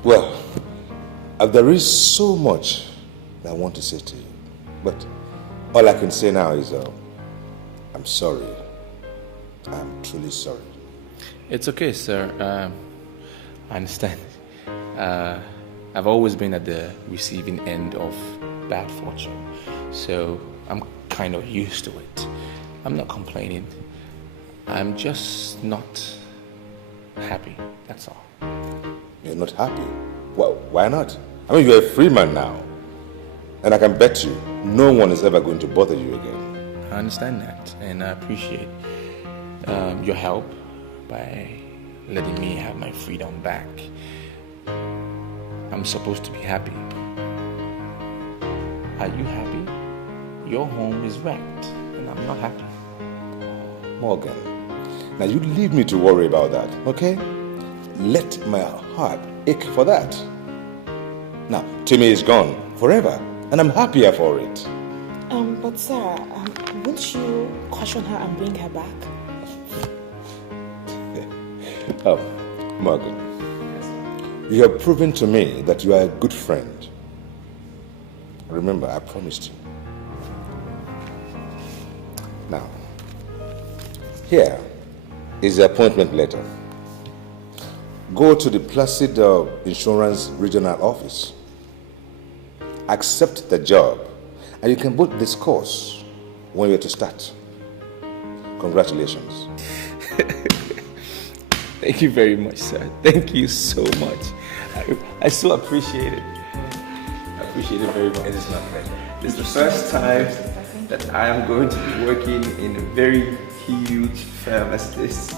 Well, there is so much that I want to say to you, but all I can say now is I'm sorry. I'm truly sorry. It's okay, sir. I understand. I've always been at the receiving end of bad fortune, so I'm kind of used to it. I'm not complaining. I'm just not happy, that's all. You're not happy? Well, why not? I mean, you're a free man now. And I can bet you, no one is ever going to bother you again. I understand that, and I appreciate your help by letting me have my freedom back. I'm supposed to be happy. Are you happy? Your home is wrecked, and I'm not happy. Morgan, now you leave me to worry about that, okay? Let my heart ache for that. Now, Timmy is gone forever, and I'm happier for it. But sir, won't you caution her and bring her back? Oh, Morgan, you have proven to me that you are a good friend. Remember, I promised you. Now, here is the appointment letter. Go to the Placid Insurance Regional Office. Accept the job, and you can both discuss when you're to start. Congratulations. Thank you very much, sir. Thank you so much. I so appreciate it. I appreciate it very much. It is my pleasure. This is the first time that I am going to be working in a very huge firm as this.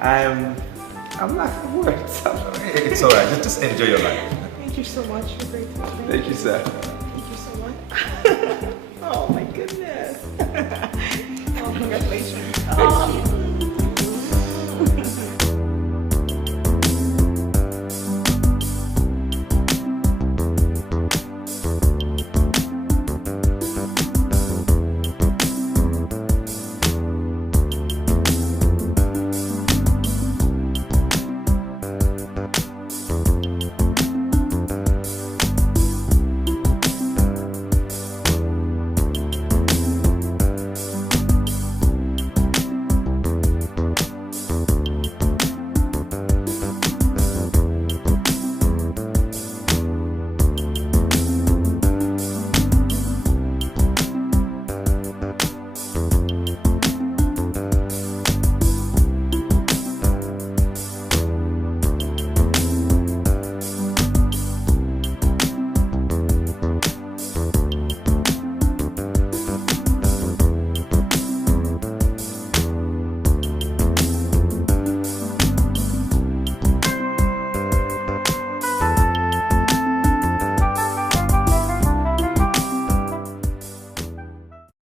I'm not for words. It's alright, just enjoy your life. Thank you so much for great. Thank you, sir. Thank you so much.